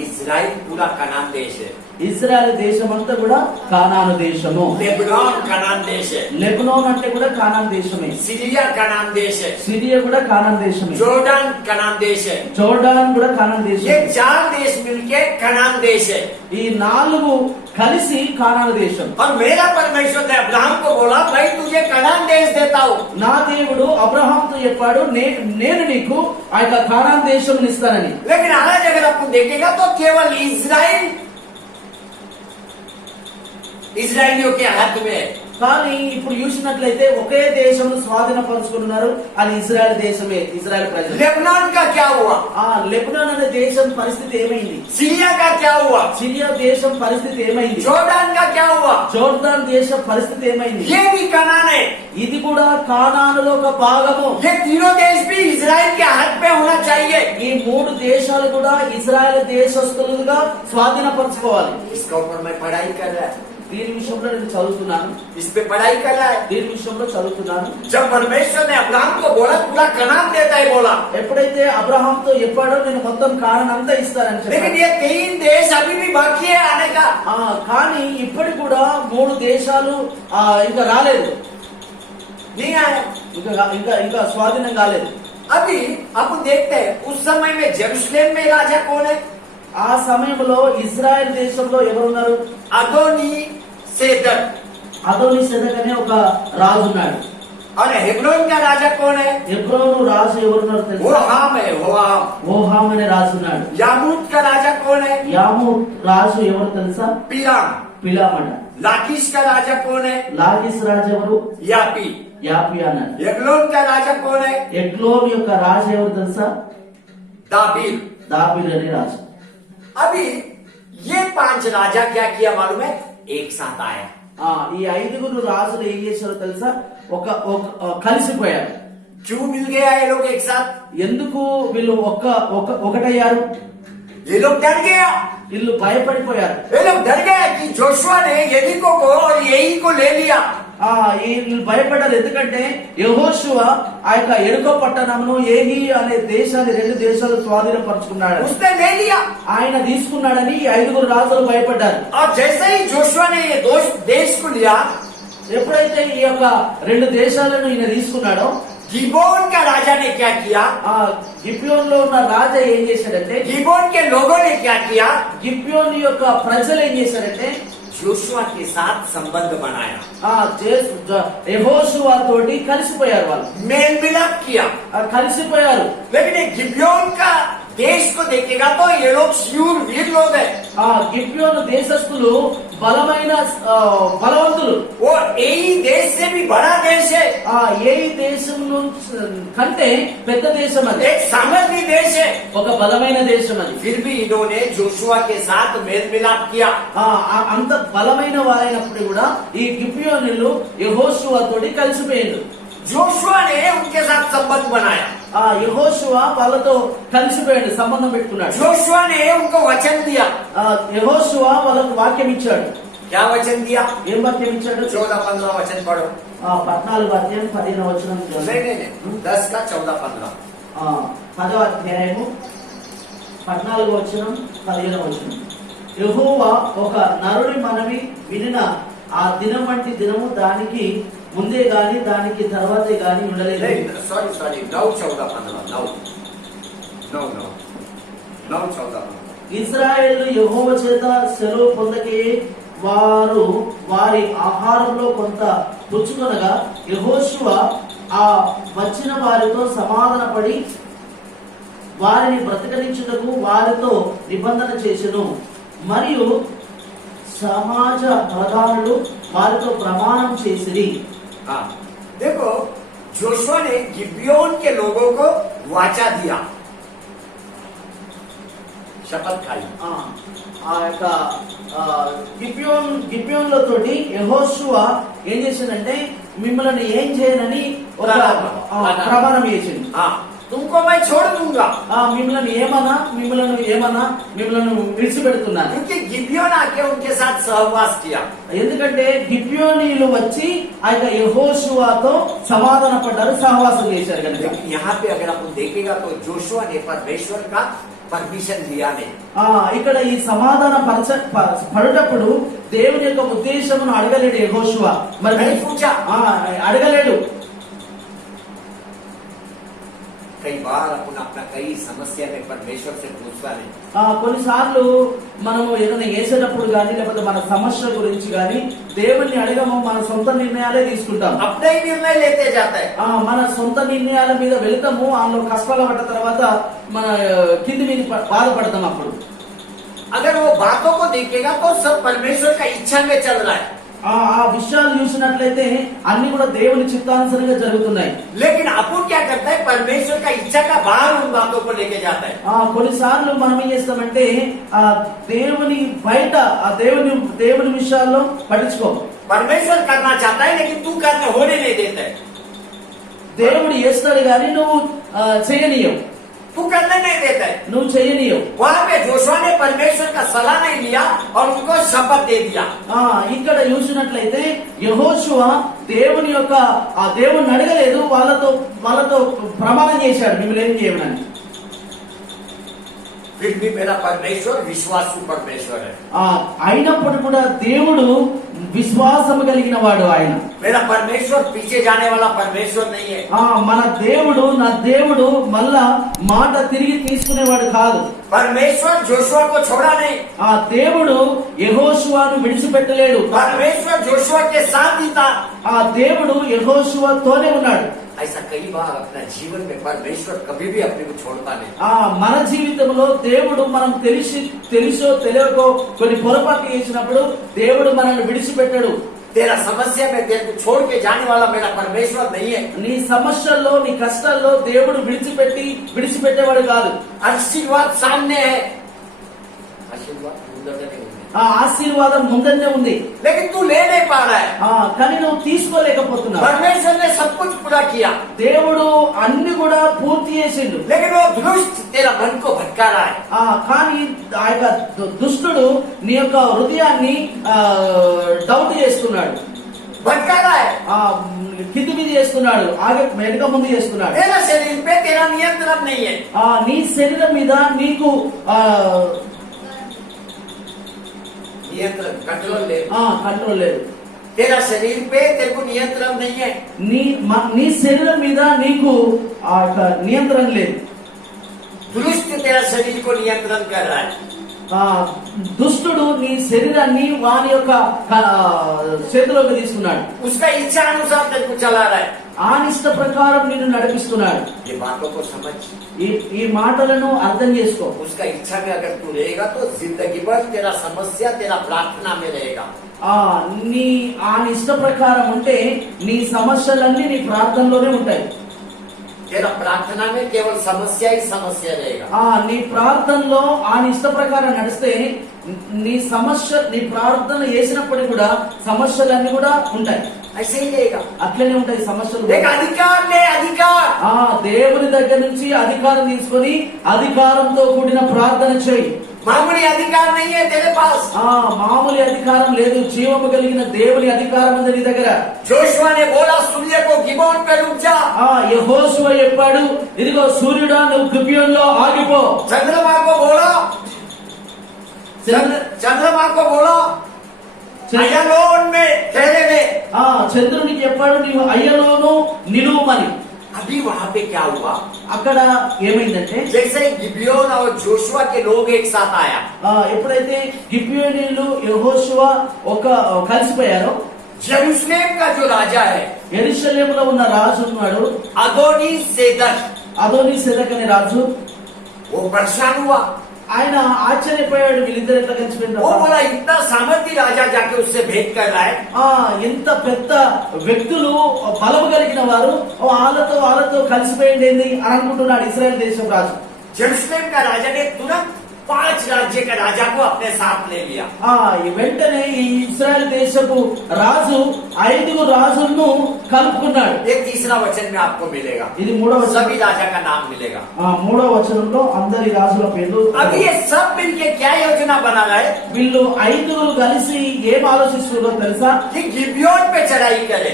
इजराइल पूरा कनान देश है। ఇజ్రాయెల్ దేశం అంతా కూడా కానాను దేశము. लेबनान कनान देश है। లెబనాన్ అంటే కూడా కానాను దేశమే. सीरिया कनान देश है। సిరియా కూడా కానాను దేశమే. जॉर्डन कनान देश है। జోర్డాన్ కూడా కానాను ये దేశం. 4 देश मिलके कनान देश है। ఈ 4 కలిసి కానాను దేశం. और मेरा परमेश्वर ने अब्राहम को बोला मैं तुझे कनान देश देता हूँ। నా దేవుడు అబ్రహాంతో చెప్పాడు, నేను నీకు ఆ యొక్క కానాను దేశం ఇస్తానని. लेकिन आज अगर आपको देखेगा तो केवल इजराइलियों के हाथ में है। కానీ ఇప్పుడు చూసినట్లయితే ఒకే దేశం స్వాధీనపరుచుకున్నారు, అది ఇజ్రాయెల్ దేశమే, ఇజ్రాయెల్ ప్రజలు. लेबनान का क्या हुआ? లెబనాన్ అనే దేశం పరిస్థితి ఏమైంది? सीरिया का क्या हुआ? సిరియా దేశం పరిస్థితి ఏమైంది? जॉर्डन का क्या हुआ? జోర్దాన్ దేశం పరిస్థితి ఏమైంది? ये भी कनान है। ఇది కూడా కానానులో ఒక భాగము. ये तीनों देश भी इजराइल के हाथ में होना चाहिए। ఈ మూడు దేశాలు కూడా ఇజ్రాయెల్ దేశస్తులుగా స్వాధీనపరచుకోవాలి. इसका ऊपर मैं पढ़ाई कर रहा है, దీని విషయంలో నేను చదువుతున్నాను, इस पे पढ़ाई कर रहा है। దీని విషయంలో చదువుతున్నాను. जब परमेश्वर ने अब्राहम को बोला पूरा कनान देता है बोला, ఎప్పుడైతే అబ్రహాంతో చెప్పాడో నేను మొత్తం కానాన్ అంతా ఇస్తానని लेकिन చెప్పాడు. ये 3 देश अभी भी बाकी है आने का। కానీ ఇప్పటికి కూడా మూడు దేశాలు ఇంకా రాలేదు, नहीं आया। ఇంకా ఇంకా ఇంకా స్వాధీనం కాలేదు. अभी अब देखते हैं उस समय में जेरूसलेम में राजा कौन है? ఆ సమయంలో ఇజ్రాయెల్ దేశంలో ఎవరున్నారు? अदोनी सेदक। అదోని సెదక్ అనే ఒక రాజు ఉన్నాడు. और हेब्रोन का राजा कौन है? హెబ్రోను రాజు ఎవరున్నారు తెలుసా? होहाम है, होहाम। ఓహాం అనే రాజు ఉన్నాడు. यामूत का राजा कौन है? యామూత్ రాజు ఎవరు తెలుసా? पिलाम। పిలామడ. लाकीश का राजा कौन है? లాగిస్ రాజు ఎవరు? यापी। యాపి అన్నాడు. एग्लोन का राजा कौन है? ఎగ్లోన్ యొక్క రాజు ఎవరు తెలుసా? दाबीर। దాబీర్ అనే రాజు. अभी ये 5 राजा क्या किया मालूम है? एक साथ आया। ఈ ఐదుగురు రాజులు ఏం చేశారో తెలుసా? ఒక కలిసిపోయారు. क्यों मिल गया ये लोग एक साथ? ఎందుకు వీళ్ళు ఒకటయ్యారు? ये लोग डर गया। వీళ్ళు భయపడిపోయారు. ये लोग डर गया कि जोशुआ ने यरीको को और यही को ले लिया। వీళ్ళు భయపడ్డారు, ఎందుకంటే యెహోషువ ఆ యొక్క ఎరుకో పట్టణమును ఏహీ అనే దేశాన్ని, 2 దేశాలు స్వాధీనపరుచుకున్నాడు, उसने ले लिया। ఆయన తీసుకున్నాడని ఈ ఐదుగురు రాజులు భయపడ్డారు. और जैसे ही जोशुआ ने ये देश को लिया, ఎప్పుడైతే ఈ యొక్క 2 దేశాలను ఈయన తీసుకున్నాడో, गिबोन का राजा ने क्या किया? గిబ్యోన్ లో ఉన్న రాజా ఏం చేశాడంటే, गिबोन के लोगों ने क्या किया? గిబ్యోన్ యొక్క ప్రజలు ఏం చేశారంటే जोशुआ के साथ संबंध बनाया, యెహోషువ తోటి కలిసిపోయారు. వాళ్ళు मेल मिलाप किया। కలిసిపోయారు. लेकिन ये गिबोन का देश को देखेगा तो ये लोग शूरवीर लोग हैं। గిబ్యోను దేశస్థులు బలమైన బలవంతులు. वो यही देश से भी बड़ा देश है, ఏ దేశం కంటే పెద్ద దేశం అది, एक सामर्थ्य देश है। ఒక బలమైన దేశం అది. फिर भी इन्होंने जोशुआ के साथ मेल मिलाप किया। అంత బలమైన వారైనప్పుడు కూడా ఈ గిబ్యోనులు యెహోషువ తోటి కలిసిపోయారు. जोशुआ ने उनके साथ संबंध बनाया। యెహోషువ వాళ్ళతో కలిసిపోయాడు, సంబంధం పెట్టుకున్నాడు. जोशुआ ने उनको वचन दिया। యెహోషువ వాళ్ళకు వాక్యం ఇచ్చాడు. क्या वचन दिया? ఏం వాక్యం ఇచ్చాడు? 14-15 वचन पढ़ो। 14వ అధ్యాయం 15వ వచనం. नहीं 10 का 14-15। 10వ అధ్యాయము 14వ వచనం 15వ వచనం. యెహోవా ఒక నరుడి మనవి వినిన ఆ దినం వంటి దినము దానికి ముందే గాని దానికి తర్వాతే గాని ఉండలేదు. सॉरी 9-14-15। 9-14-15। ఇశ్రాయేలు యెహోవా చేత సెలవు పొందకే వారు వారి ఆహారంలో కొంత పుచ్చుకొనగా యెహోషువ ఆ వచ్చిన వారితో సమాధానపడి వారిని బ్రతకనిచ్చుటకు వారితో నిబంధన చేసెను. మరియు సమాజ ప్రధానులు వారితో ప్రమాణం చేసిరి. देखो जोशुआ ने गिब्योन के लोगों को वाचा दिया, शपथ खाई। ఆ యొక్క గిబ్యోన్ల తోటి యెహోషువ ఏం చేసిందంటే మిమ్మల్ని ఏం చేయనని ఒక ప్రమాణం చేసింది. तुमको मैं छोड़ दूंगा, మిమ్మల్ని విడిచిపెడుతున్నాను. क्योंकि गिब्योन आके उनके साथ सहवास किया। ఎందుకంటే గిబ్యోనీయులు వచ్చి ఆ యొక్క యెహోషువతో సమాధాన పడ్డారు, సహవాసం చేశారు కనుక. यहाँ पे अगर अपन देखेगा तो जोशुआ ने परमेश्वर का परमिशन दिया नहीं। ఇక్కడ ఈ సమాధాన పడేటప్పుడు దేవుని యొక్క ఉద్దేశమును అడగలేడు యెహోషువ. మరి అడగలేడు. कई बार अपन अपना कई समस्या में परमेश्वर से पूछता नहीं। కొన్నిసార్లు మనము ఏదైనా చేసేటప్పుడు గానీ లేకపోతే మన సమస్య గురించి గానీ దేవుణ్ణి అడగము, మన సొంత నిర్ణయాలే తీసుకుంటాం, अपने ही निर्णय लेते जाता है। మన సొంత నిర్ణయాల మీద వెళ్తాము, అందులో కష్టాలు పడ్డ తర్వాత మన కింది మీద బాధపడతాం. అప్పుడు अगर वो बातों को देखेगा तो सब परमेश्वर का इच्छा में चल रहा है। ఆ విషయాలు చూసినట్లయితే అన్ని కూడా దేవుని చిత్తానుసారంగా జరుగుతున్నాయి. लेकिन अपुन क्या करता है, परमेश्वर का इच्छा का बाहर उन बातों को लेके जाता है. కొన్నిసార్లు మనం ఏం చేస్తామంటే ఆ దేవుని బయట ఆ దేవుని విషయాల్లో పట్టించుకో. परमेश्वर करना चाहता है लेकिन तू करने होने नहीं देता है. దేవుడు చేస్తాడు కానీ నువ్వు చేయనీయవు, तू करने नहीं देता है. నువ్వు చేయనీయవు. वहां पे जोशुआ ने परमेश्वर का सलाह नहीं लिया और उनको शपथ दे दिया. ఇక్కడ చూసినట్లయితే యెహోషువ దేవుని యొక్క ఆ దేవుని అడగలేదు, వాళ్ళతో ప్రమాణం చేశాడు మిమ్మల్ని ఏం చేయమని. फिर भी मेरा परमेश्वर विश्वासु परमेश्वर है. అయినప్పుడు కూడా దేవుడు విశ్వాసము కలిగిన వాడు ఆయన. मेरा परमेश्वर पीछे जाने वाला परमेश्वर नहीं है. మన దేవుడు నా దేవుడు మళ్ళా మాట తిరిగి తీసుకునేవాడు కాదు. परमेश्वर जोशुआ को छोड़ा नहीं. ఆ దేవుడు యెహోషువను విడిచిపెట్టలేడు. परमेश्वर जोशुआ के साथ ही था. ఆ దేవుడు యెహోషువతోనే ఉన్నాడు. ऐसा कई बार अपना जीवन में परमेश्वर कभी भी अपने को छोड़ता नहीं. మన జీవితంలో దేవుడు మనం తెలుసో తెలియకో కొన్ని పొరపాట్లు చేసినప్పుడు దేవుడు మనల్ని విడిచిపెట్టాడు. तेरा समस्या में तेरे को छोड़ के जाने वाला मेरा परमेश्वर नहीं है. నీ సమస్యల్లో నీ కష్టాల్లో దేవుడు విడిచిపెట్టేవాడు కాదు. आशीर्वाद सामने है, आशीर्वाद मुंदर नहीं है. ఆశీర్వాదం ముందనే ఉంది, लेकिन तू ले नहीं पा रहा है. కానీ నువ్వు తీసుకోలేకపోతున్నావు. परमेश्वर ने सब कुछ पूरा किया, దేవుడు అన్ని కూడా పూర్తి చేసిండు. लेकिन वो दुष्ट तेरा मन को भटका रहा है. కానీ ఆ యొక్క దుష్టుడు నీ యొక్క హృదయాన్ని డౌట్ చేస్తున్నాడు, भटका रहा है. కింది మీద చేస్తున్నాడు, వెనక ముందు చేస్తున్నాడు. तेरा शरीर पे तेरा नियंत्रण नहीं है. నీ శరీరం మీద నీకు नियंत्रण कंट्रोल ले. కంట్రోల్ లేదు. तेरा शरीर पे तेरे को नियंत्रण नहीं है. నీ శరీరం మీద నీకు ఆ నియంత్రణ లేదు. दुष्ट तेरा शरीर को नियंत्रण कर रहा है. దుష్టుడు నీ శరీరాన్ని వాని యొక్క చేతిలోకి తీసుకున్నాడు. उसका इच्छा अनुसार तेरे को चला रहा है. ఆనిష్ట ప్రకారం నిన్ను నడిపిస్తున్నాడు. ये बातों को समझ, ఈ మాటలను అర్థం చేసుకో. उसका इच्छा में अगर तू रहेगा तो जिंदगी भर तेरा समस्या तेरा प्रार्थना में रहेगा. నీ ఇష్ట ప్రకారం ఉంటే నీ సమస్యలన్నీ నీ ప్రార్థనలోనే ఉంటాయి. तेरा प्रार्थना में केवल समस्या ही समस्या रहेगा. నీ ప్రార్థనలో ఇష్ట ప్రకారం నడిస్తే నీ ప్రార్థన చేసినప్పటికీ కూడా సమస్యలన్నీ కూడా ఉంటాయి. ऐसे ही रहेगा. అట్లనే ఉంటాయి సమస్యలు. अधिकार ले, अधिकार. దేవుని దగ్గర నుంచి అధికారం తీసుకొని అధికారంతో కూడిన ప్రార్థన చేయి. मामूली अधिकार नहीं है तेरे पास. మామూలు అధికారం లేదు, జీవము కలిగిన దేవుని అధికారం ఉంది నీ దగ్గర. जोशुआ ने बोला सूर्य को गिबोन पे रुक जा. యెహోషువ చెప్పాడు, ఇదిగో సూర్యుడా నువ్వు గిబియోనులో ఆగిపో. चंद्रमा को बोला, चंद्रमा को बोला अय्यालोन में ठहरे रहे. చంద్రునికి చెప్పాడు నీవు అయ్యలోను నిలువమని. अभी वहाँ पे क्या हुआ, అక్కడ ఏమైందంటే जैसे गिबियोन और जोशुआ के लोग एक साथ आया, ఎప్పుడైతే గిబియోనీయులు యెహోషువ కలిసిపోయారో यरूशलेम का जो राजा है యెరూషలేములో ఉన్న రాజు ఉన్నాడు, अदोनी అదోనీసెదెక్ అనే రాజు, वो परेशान हुआ. ఆయన ఆశ్చర్యపోయాడు వీళ్ళిద్దరు ఎట్లా वो కలిసిపోయింది. बोला इतना सामर्थ्य राजा जाके उससे भेंट कर रहा है. ఎంత పెద్ద వ్యక్తులు బలము కలిగిన వారు వాళ్ళతో కలిసిపోయింది అని అనుకుంటున్నాడు ఇశ్రాయేల్ దేశం రాజు. यरूशलेम का राजा ने तुरंत 5 राज्य का राजा को अपने साथ ले लिया. వెంటనే ఈ ఇశ్రాయేల్ దేశపు రాజు 5 రాజులను కలుపుకున్నాడు. एक तीसरा वचन में आपको मिलेगा, ఇది 3వ వచనం. सभी राजा का नाम मिलेगा. 3వ వచనంలో అందరి రాజుల పేర్లు. अभी ये सब मिलके क्या योजना बना रहा है వీళ్ళు 5 కలిసి ఏం ఆలోచిస్తున్నారో తెలుసా? कि गिबियोन पे चढ़ाई करे,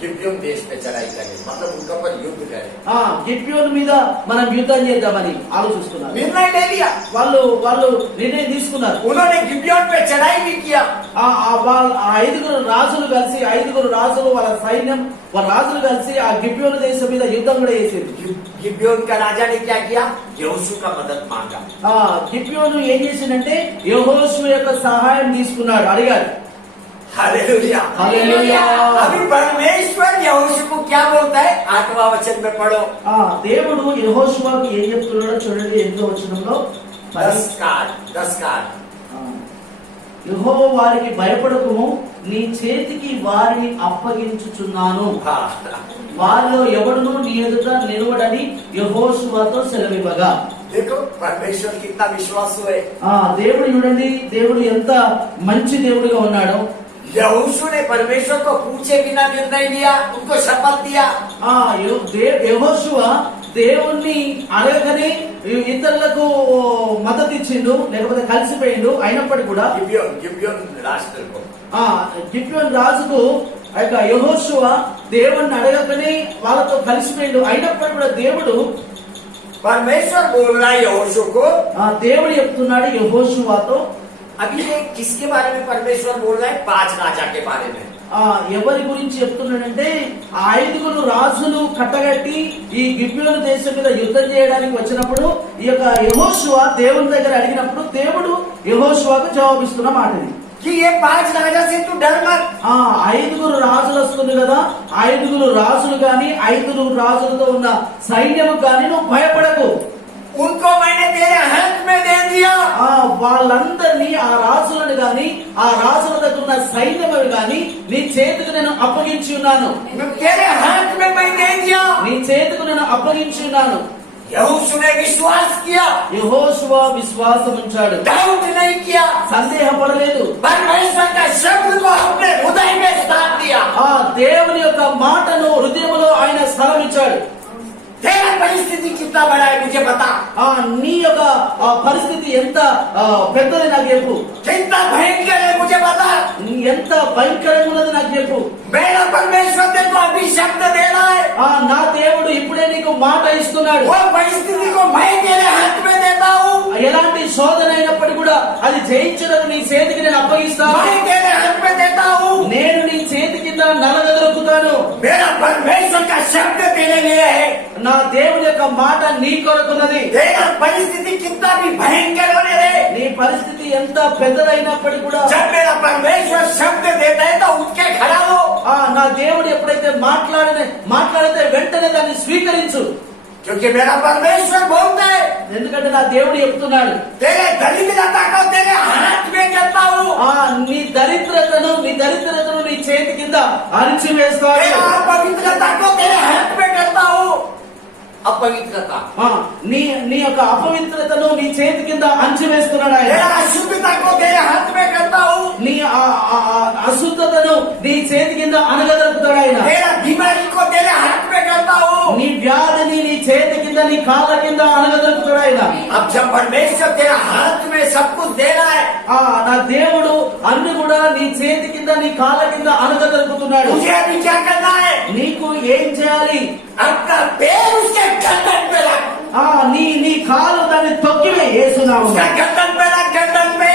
गिबियोन देश पे चढ़ाई करे, मतलब उनका पर युद्ध करे. గిబియోను మీద మనం యుద్ధం చేద్దామని ఆలోచిస్తున్నారు. निर्णय ले लिया. వాళ్ళు నిర్ణయం తీసుకున్నారు. उन्होंने गिबियोन पे चढ़ाई भी किया. వాళ్ళ 5 రాజులు కలిసి 5 రాజులు వాళ్ళ సైన్యం వాళ్ళ రాజులు కలిసి ఆ గిబియోను దేశం మీద యుద్ధం కూడా చేసింది. गिबियोन का राजा ने क्या किया, यहोशू का मदद मांगा. గిబియోను ఏం చేసిందంటే యెహోషువ యొక్క సహాయం తీసుకున్నాడు, అడిగాడు. Hallelujah, hallelujah. अभी परमेश्वर यहोशू को क्या बोलता है, 8वां वचन में पढ़ो. దేవుడు యెహోషువకు ఏం చెప్తున్నాడో చూడండి. 8వ వచనంలో 10 कार्ड యెహోవా వారికి భయపడకుము, నీ చేతికి వారిని అప్పగించుచున్నాను, हाँ వారిలో ఎవడును నీ ఎదుట నిలవడని యెహోషువతో సెలవివ్వగా. देखो परमेश्वर कितना विश्वास है। దేవుడు చూడండి, దేవుడు ఎంత మంచి దేవుడిగా ఉన్నాడో. यहोशू ने परमेश्वर को पूछे बिना निर्णय लिया, उनको शपथ दिया। యెహోషువ దేవుణ్ణి అడగని ఇతరులకు మద్దతు ఇచ్చిండు, లేకపోతే కలిసిపోయిండు. అయినప్పటికీ కూడా గిబియోన్ రాష్ట్రకు గిబియోన్ రాజుకు యెహోషువ దేవుణ్ణి అడగకనే వాళ్ళతో కలిసిపోయిండు. అయినప్పటికీ కూడా దేవుడు परमेश्वर बोल रहा है यहोशू को। దేవుడు చెప్తున్నాడు యెహోషువతో. अभी ये किसके बारे में परमेश्वर बोल रहा है? 5 राजा के बारे में। ఎవరి గురించి చెప్తున్నాడంటే, ఆ 5 రాజులు కట్టగట్టి ఈ గిబియోను దేశం మీద యుద్ధం చేయడానికి వచ్చినప్పుడు ఈ యొక్క యెహోషువ దేవుని దగ్గర అడిగినప్పుడు దేవుడు యెహోషువకు జవాబిస్తున్న మాట ఇది. कि ये 5 राजा से तू डर मत। 5 రాజులు వస్తుంది కదా, 5 రాజులు గాని 5 రాజులతో ఉన్న సైన్యము గాని నువ్వు భయపడకు. उनको मैंने तेरे हाथ में दे दिया। వాళ్ళందరినీ, ఆ రాజులను గాని ఆ రాజుల దగ్గర ఉన్న సైన్యము గాని నీ చేతికి నేను అప్పగించి ఉన్నాను. तेरे हाथ में मैं दे दिया। నీ చేతికి నేను అప్పగించి ఉన్నాను. यहोशू ने विश्वास किया, యెహోషువ విశ్వాసం ఉంచాడు, डाउट नहीं किया, సందేహపడలేదు. परमेश्वर का शब्द को अपने हृदय में स्थान दिया। దేవుని యొక్క మాటను హృదయంలో ఆయన స్థలం ఇచ్చాడు. तेरा परिस्थिति कितना बड़ा है मुझे बता। నీ యొక్క పరిస్థితి ఎంత పెద్దది నాకు చెప్పు. कितना भयंकर है मुझे बता। ఎంత భయంకరంగా ఉన్నది నాకు చెప్పు. मेरा परमेश्वर तेरे को अभी शब्द दे रहा है। నా దేవుడు ఇప్పుడే నీకు మాట ఇస్తున్నాడు. वो परिस्थिति को मैं तेरे हाथ में देता हूँ। ఎలాంటి శోధన అయినప్పటికీ కూడా అది జయించడం నీ చేతికి నేను అప్పగిస్తాను. मैं तेरे हाथ में देता हूँ। నేను నీ చేతి కింద నలగదొరుకుతాను. मेरा परमेश्वर का शब्द तेरे लिए है। నా దేవుని యొక్క మాట నీ కొరకున్నది. तेरा परिस्थिति कितना भी भयंकर होने दे, నీ పరిస్థితి ఎంత పెద్దదైనప్పటికీ కూడా जब मेरा परमेश्वर शब्द देता है तो उठ के खड़ा हो। నా దేవుడు ఎప్పుడైతే మాట్లాడితే వెంటనే దాన్ని స్వీకరించు. क्योंकि मेरा परमेश्वर बोलता है, ఎందుకంటే నా దేవుడు చెప్తున్నాడు, तेरे दरिद्रता को तेरे हाथ में देता हूँ। నీ దరిద్రతను నీ చేతి కింద అణిచివేస్తాను. तेरा अपवित्रता को तेरे हाथ में करता हूँ। अपवित्रता, నీ యొక్క అపవిత్రతను నీ చేతి కింద అణిచివేస్తున్నాడు ఆయన. तेरा अशुद्धता को तेरे हाथ में करता हूँ। నీ అశుద్ధతను నీ చేతి కింద అనగదలుపుతాడు ఆయన. तेरा बीमारी को तेरे हाथ में करता हूँ। నీ వ్యాధిని నీ చేతి కింద నీ కాళ్ళ కింద అనగదలుపుతాడు ఆయన. अब जब परमेश्वर तेरा हाथ में सब कुछ दे रहा है, నా దేవుడు అన్ని కూడా నీ చేతి కింద నీ కాళ్ళ కింద అనగదలుపుతున్నాడు. मुझे अभी क्या करना है? నీకు ఏం చేయాలి? अपना पैर उसके गर्दन पे रख। నీ కాలు దాన్ని తొక్కివే యేసునామములో. उसका गर्दन पे रख, गर्दन पे।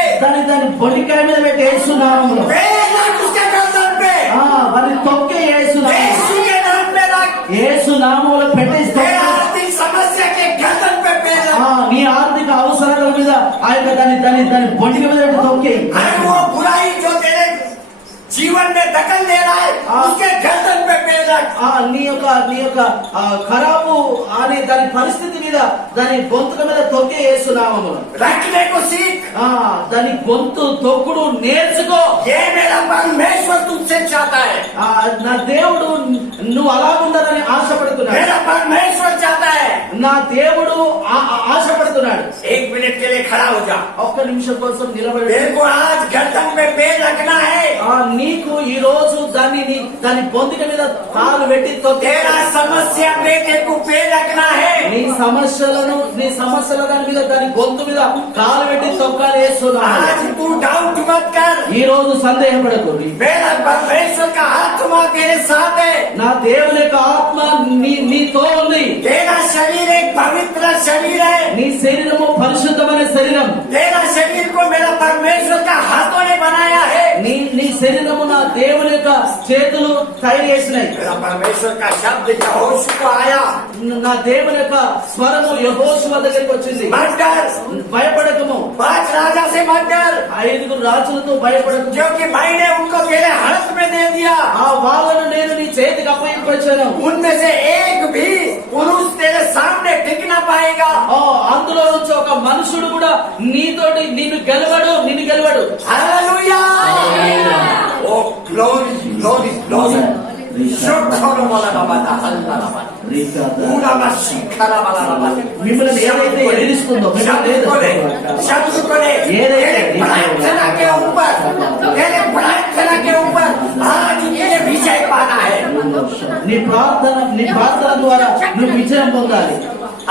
దాని బొడికాయ మీద పెట్టి యేసునామములో. पैर रख उसके गर्दन पे। వారిని తొక్కే యేసునామములో. यीशु के नाम पे रख। యేసునామములో పెట్టేసి तेरा आर्थिक समस्या के गर्दन पे पैर रख। నీ ఆర్థిక అవసరాల మీద ఆ యొక్క దాని బొడిక మీద పెట్టి తొక్కే. अरे वो बुराई जो तेरे जीवन में दखल दे रहा है, उसके गर्दन पे पैर रख। నీ యొక్క ఖరాబు అనే దాని పరిస్థితి మీద దాని గొంతుక మీద తొక్కే యేసునామములో. रखने को सीख। దాని గొంతు తొక్కుడు నేర్చుకో. ये मेरा परमेश्वर तुझसे चाहता है। నా దేవుడు నువ్వు అలా ఉండాలని ఆశపడుతున్నాడు. मेरा परमेश्वर चाहता है। నా దేవుడు ఆశపడుతున్నాడు. 1 मिनट के लिए खड़ा हो जा। ఒక్క నిమిషం కోసం నిలబడి. मेरे को आज गर्दन पे पैर रखना है। నీకు ఈ రోజు దాని బొందిక మీద కాలు పెట్టి తొక్కే. तेरा समस्या में तेरे को पैर रखना है। నీ సమస్యల దాని మీద దాని గొంతు మీద కాలు పెట్టి తొక్కాలి యేసునామములో. आज तू डाउट मत कर। ఈ రోజు సందేహపడకు. मेरा परमेश्वर का आत्मा तेरे साथ है। నా దేవుని యొక్క ఆత్మ నీతో ఉంది. तेरा शरीर एक पवित्र शरीर है। నీ శరీరము పరిశుద్ధమైన శరీరం. तेरा शरीर को मेरा परमेश्वर का हाथों ने बनाया है। నీ శరీరము నా దేవుని యొక్క చేతులు ఫైర్ చేసినాయి. मेरा परमेश्वर का शब्द यहोशू को आया, నా దేవుని యొక్క స్వరము యెహోషువ దగ్గరికి వచ్చింది. मत डर, భయపడకము, 5 राजा से मत डर, 5 రాజులతో భయపడకము, क्योंकि मैंने उनको तेरे हाथ में दे दिया. ఆ వాళ్ళను నేను నీ చేతికి అప్పగింపొచ్చాను. उनमें से एक भी पुरुष तेरे सामने टिक ना पाएगा. అందులో నుంచి ఒక మనుషుడు కూడా నీతోటి నిన్ను గెలవడు. हालेलुया. ओ ग्लोरी ग्लोरी ग्लोरी. శుక్రను వలనబదా హల్లలబదా. ఊరమ శిఖరబదా. మిమ్మల్ని ఏదైతే ఎదిరిస్తుందో प्रार्थना के ऊपर, तेरे प्रार्थना के ऊपर आज तुझे विजय पाना है. నీ ప్రార్థన ద్వారా నువ్వు విజయం పొందాలి.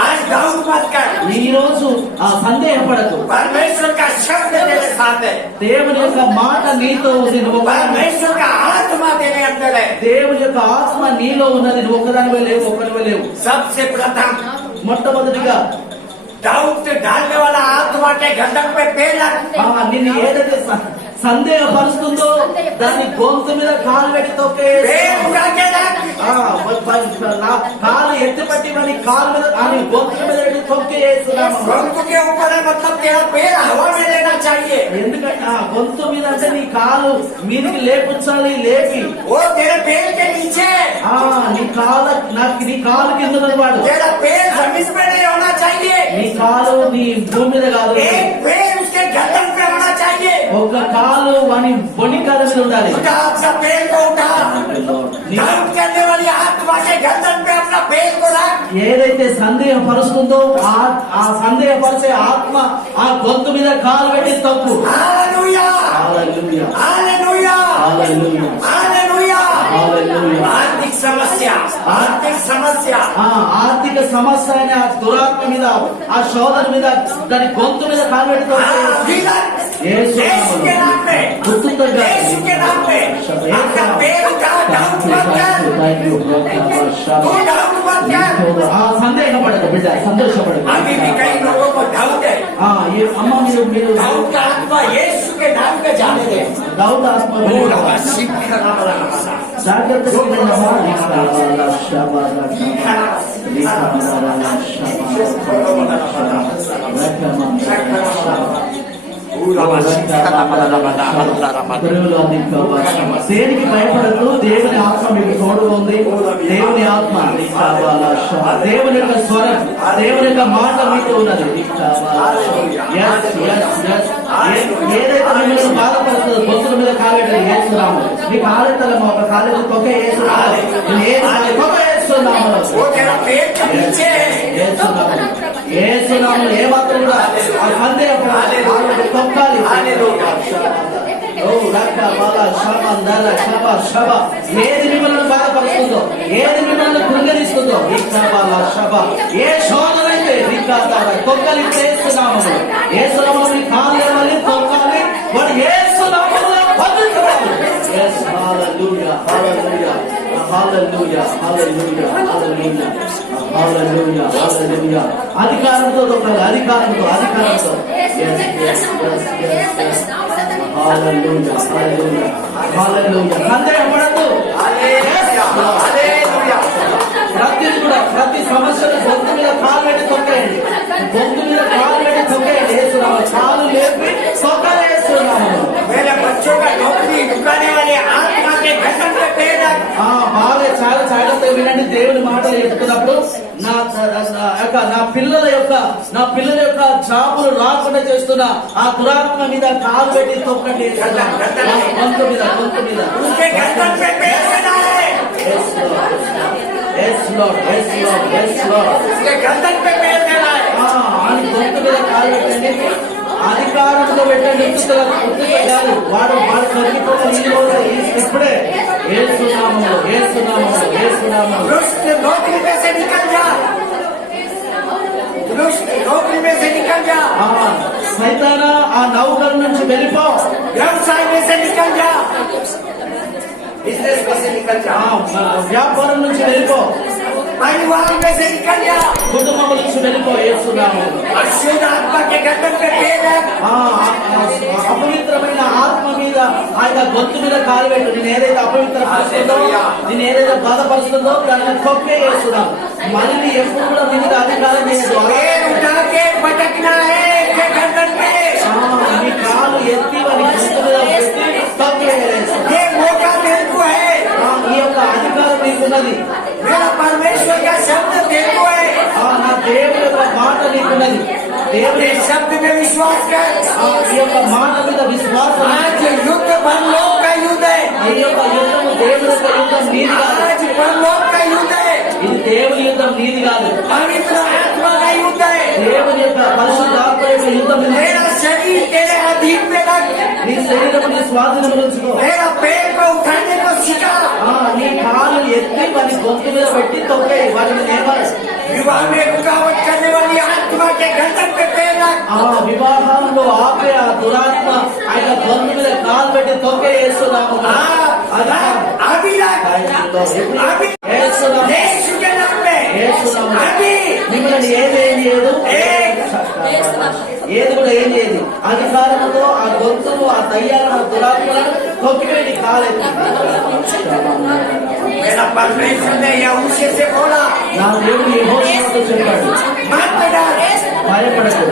आज डाउट मत कर. ఈ రోజు ఆ సందేహపడకు. परमेश्वर का शब्द तेरे साथ है. దేవుని యొక్క మాట నీతో ఉంది. నువ్వు परमेश्वर का आत्मा तेरे अंदर है. దేవుని యొక్క ఆత్మ నీలో ఉన్నది. నువ్వు ఒకదానివే లేవు. सबसे प्रथम మొట్టమొదటిగా डाउट डालने वाला आत्मा के गर्दन पे पैर रख. నిన్ను ఏదైతే సందేహపరుస్తుందో దాన్ని గొంతు మీద కాలు పెట్టి తొక్కే. पैर उठा के रख. కాలు ఎత్తిపట్టి వాడి కాలు మీద గొంతు మీద పెట్టి తొక్కేస్తున్నాము. गొంతు के ऊपर है, मतलब तेरा पैर हवा में लेना चाहिए. ఎందుకంటే గొంతు మీద అంటే నీ కాలు మీదకి లేపుచ్చాలి. లేపి वो तेरे पैर के नीचे. నీ కాలు కింద ఉన్నవాడు. तेरा पैर जमीन पे नहीं होना चाहिए. నీ కాలు నీ భూమి మీద కాదు. एक पैर उसके गर्दन पे होना चाहिए. ఒక కాలు వాని బొని కాలు మీద ఉండాలి. उठा अपना पैर को उठा. डाउट करने वाली आत्मा के गर्दन पे अपना पैर को रख. ఏదైతే సందేహపరుస్తుందో ఆ సందేహపరిచే ఆత్మ ఆ గొంతు మీద కాలు పెట్టి తప్పు. हालेलुया. హల్లెలూయా. हालेलुया. హల్లెలూయా. हालेलुया. హల్లెలూయా. आर्थिक समस्या ఆర్థిక సమస్య అనే ఆ దురాత్మ మీద ఆ శోధన మీద దాని గొంతు మీద కాలు పెట్టి తప్పు. यीशु के नाम पे, यीशु के नाम पे अपना पैर उठा. डाउट मत कर. तू डाउट मत कर. సందేహపడదు బిడ్డ, సంతోషపడదు. अभी भी कई लोगों को डाउट है. అమ్మ మీరు डाउट का आत्मा यीशु के नाम पे जाने दे. డౌట్ ఆత్మ జాగ్రత్తగా వినమ్మా. దేనికి భయపడదు. దేవుని ఆత్మ మీకు తోడు ఉంది. దేవుని ఆత్మ, దేవుని యొక్క స్వరం, దేవుని యొక్క మాట మీతో ఉన్నది. ఏదైతే మిమ్మల్ని బాధపడుతుందో గొంతుల మీద కాలేట వేస్తున్నాము. మీ కాలేటలో ఒక కాలేజీ తొక్క వేస్తున్నాము. వేస్తున్నాము. ఏమాత్రం కూడా సందేహపడాలి. తొక్కాలి. ఏది మిమ్మల్ని బాధపరుస్తుందో, ఏది మిమ్మల్ని కృంగరిస్తుందో, ఏ శోధనైతే తొక్కలి చేస్తున్నాము. ఏ సునామని కాలు మళ్ళీ తొక్కాలి. వాడు ఏ సునామంలో పవిత్రపడాలి. హల్లెలూయా, హల్లెలూయా, హల్లెలూయా, హల్లెలూయా, హల్లెలూయా, హల్లెలూయా, హల్లెలూయా. అధికారంతో తొక్కాలి. అధికారంతో. హల్లెలూయా, హల్లెలూయా, హల్లెలూయా. సందేహపడద్దు. ప్రతి సమస్యను గొంతు మీద కాలు పెట్టి తొక్కేయండి. గొంతు మీద కాలు పెట్టి తొక్కేయండి. వేస్తున్నాము. కాలు లేపి తొక్కలు వేస్తున్నాము. బాగా చాలా జాగ్రత్తగా వినండి. దేవుని మాటలు చెప్తున్నప్పుడు నా పిల్లల యొక్క జాబులు రాకుండా చేస్తున్న ఆ దురాత్మ మీద కాలు పెట్టి తొక్కండి. గొంతు మీద గొంతు మీద కాలు పెట్టండి. అధికారంతో పెట్టండి. కాదు వాడు చదివిపోవాలి. ఇప్పుడే ఏసునామములో సైతానా ఆ నౌకల నుంచి వెళ్ళిపో. వ్యవసాయం में निकल जा. बिजनेस में से निकल जा. వ్యాపారం నుంచి వెళ్ళిపో. परिवार में से निकल जा. కుటుంబం నుంచి వెళ్ళిపో. ఏసునామములో अशुद्ध आत्मा के गर्दन पे पैर रख. అపవిత్రమైన ఆత్మ మీద ఆ యొక్క గొంతు మీద కాలు పెట్టు. నేను ఏదైతే అపవిత్ర పరుస్తుందో, నేను ఏదైతే బాధపరుస్తుందో దాన్ని తొక్కే వేస్తున్నాం. మళ్ళీ ఎప్పుడు కూడా మీ మీద అధికారం లేదు. మీ కాలు ఎత్తి వారి గొంతు మీద పెట్టి తొక్కే ఈ యొక్క అధికారం నీకున్నది. నా దేవుని యొక్క మాట నీకున్నది. దేవుని शब्द में विश्वास कर। ఈ యొక్క మాట మీద విశ్వాసం. आज युद्ध परलोक का युद्ध है। ఈ యొక్క యుద్ధము దేవుని యొక్క యుద్ధం నీది కాదు. आज परलोक का युद्ध है। ఇది దేవుని యుద్ధం నీది కాదు. पवित्र आत्मा का युद्ध है। దేవుని యొక్క పరిశుద్ధాత్మ యొక్క యుద్ధం ఇది. मेरा शरीर तेरे अधीन में रख। నీ శరీరం నీ స్వాధీనంలో ఉంచుకో. मेरा पैर को उठाने को सिखा। నీ కాలు ఎత్తి వారి గొంతు మీద పెట్టి తొక్కే వారిని నియమాలు. विवाह में रुकावट करने वाली आत्मा के गर्दन पे पैर रख। వివాహంలో ఆపే ఆ దురాత్మ ఆ యొక్క గొంతు మీద కాలు పెట్టి తొక్కే వేస్తున్నాము. अभी रख। अभी यीशु के नाम में। अभी మిమ్మల్ని ఏది చేయదు, ఏది కూడా ఏం చేయదు. అధికారంతో ఆ గొంతును ఆ దయ్యాలను ఆ దురాత్మలను తొక్కిపెట్టి కాలేదు. मेरा परमेश्वर ने यहोशू से बोला, నా దేవుడు యెహోషువతో చెప్పాడు, मत डर, భయపడకు,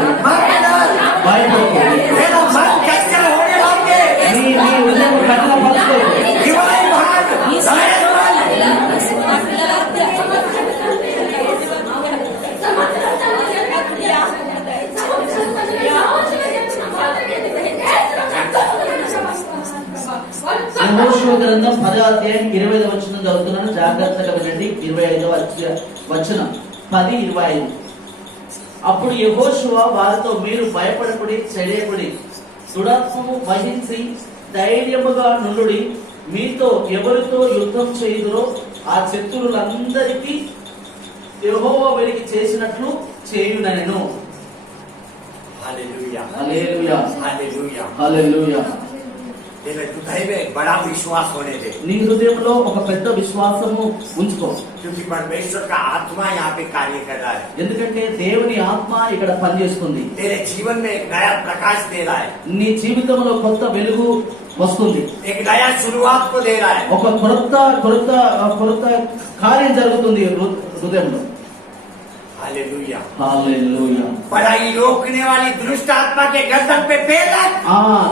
భయపడకు. मेरा मन कच्चा होने लगे। నీ హృదయం కఠినపరచుకో. दिवाली भाग शायद मन। యెహోషువ గ్రంథం 10వ అధ్యాయం 20వ వచనం చదువుతున్నాను, జాగ్రత్తగా వినండి. 25వ వచనం 10:25. అప్పుడు యెహోషువ వారితో, మీరు భయపడకుడి, చెడియకుడి, దురాత్మము వహించి ధైర్యముగా నుండుడి. మీతో ఎవరితో యుద్ధం చేయుదురో ఆ శత్రువులందరికీ యెహోవా వీరికి చేసినట్లు చేయునెను. हालेलुया, హల్లెలూయా, हालेलुया, హల్లెలూయా. तेरे हृदय में बड़ा विश्वास होने दे, నీ హృదయంలో ఒక పెద్ద విశ్వాసము ఉంచుకో. क्योंकि परमेश्वर का आत्मा यहाँ पे कार्य कर रहा है। ఎందుకంటే దేవుని ఆత్మ ఇక్కడ పనిచేస్తుంది. तेरे जीवन में एक नया प्रकाश दे रहा है, నీ జీవితంలో కొత్త వెలుగు వస్తుంది. एक नया शुरुआत को दे रहा है। ఒక కొత్త కార్యం జరుగుతుంది హృదయంలో. हालेलुया, హల్లెలూయా. पढ़ाई रोकने वाली दुष्ट आत्मा के गर्दन पे पैर रख।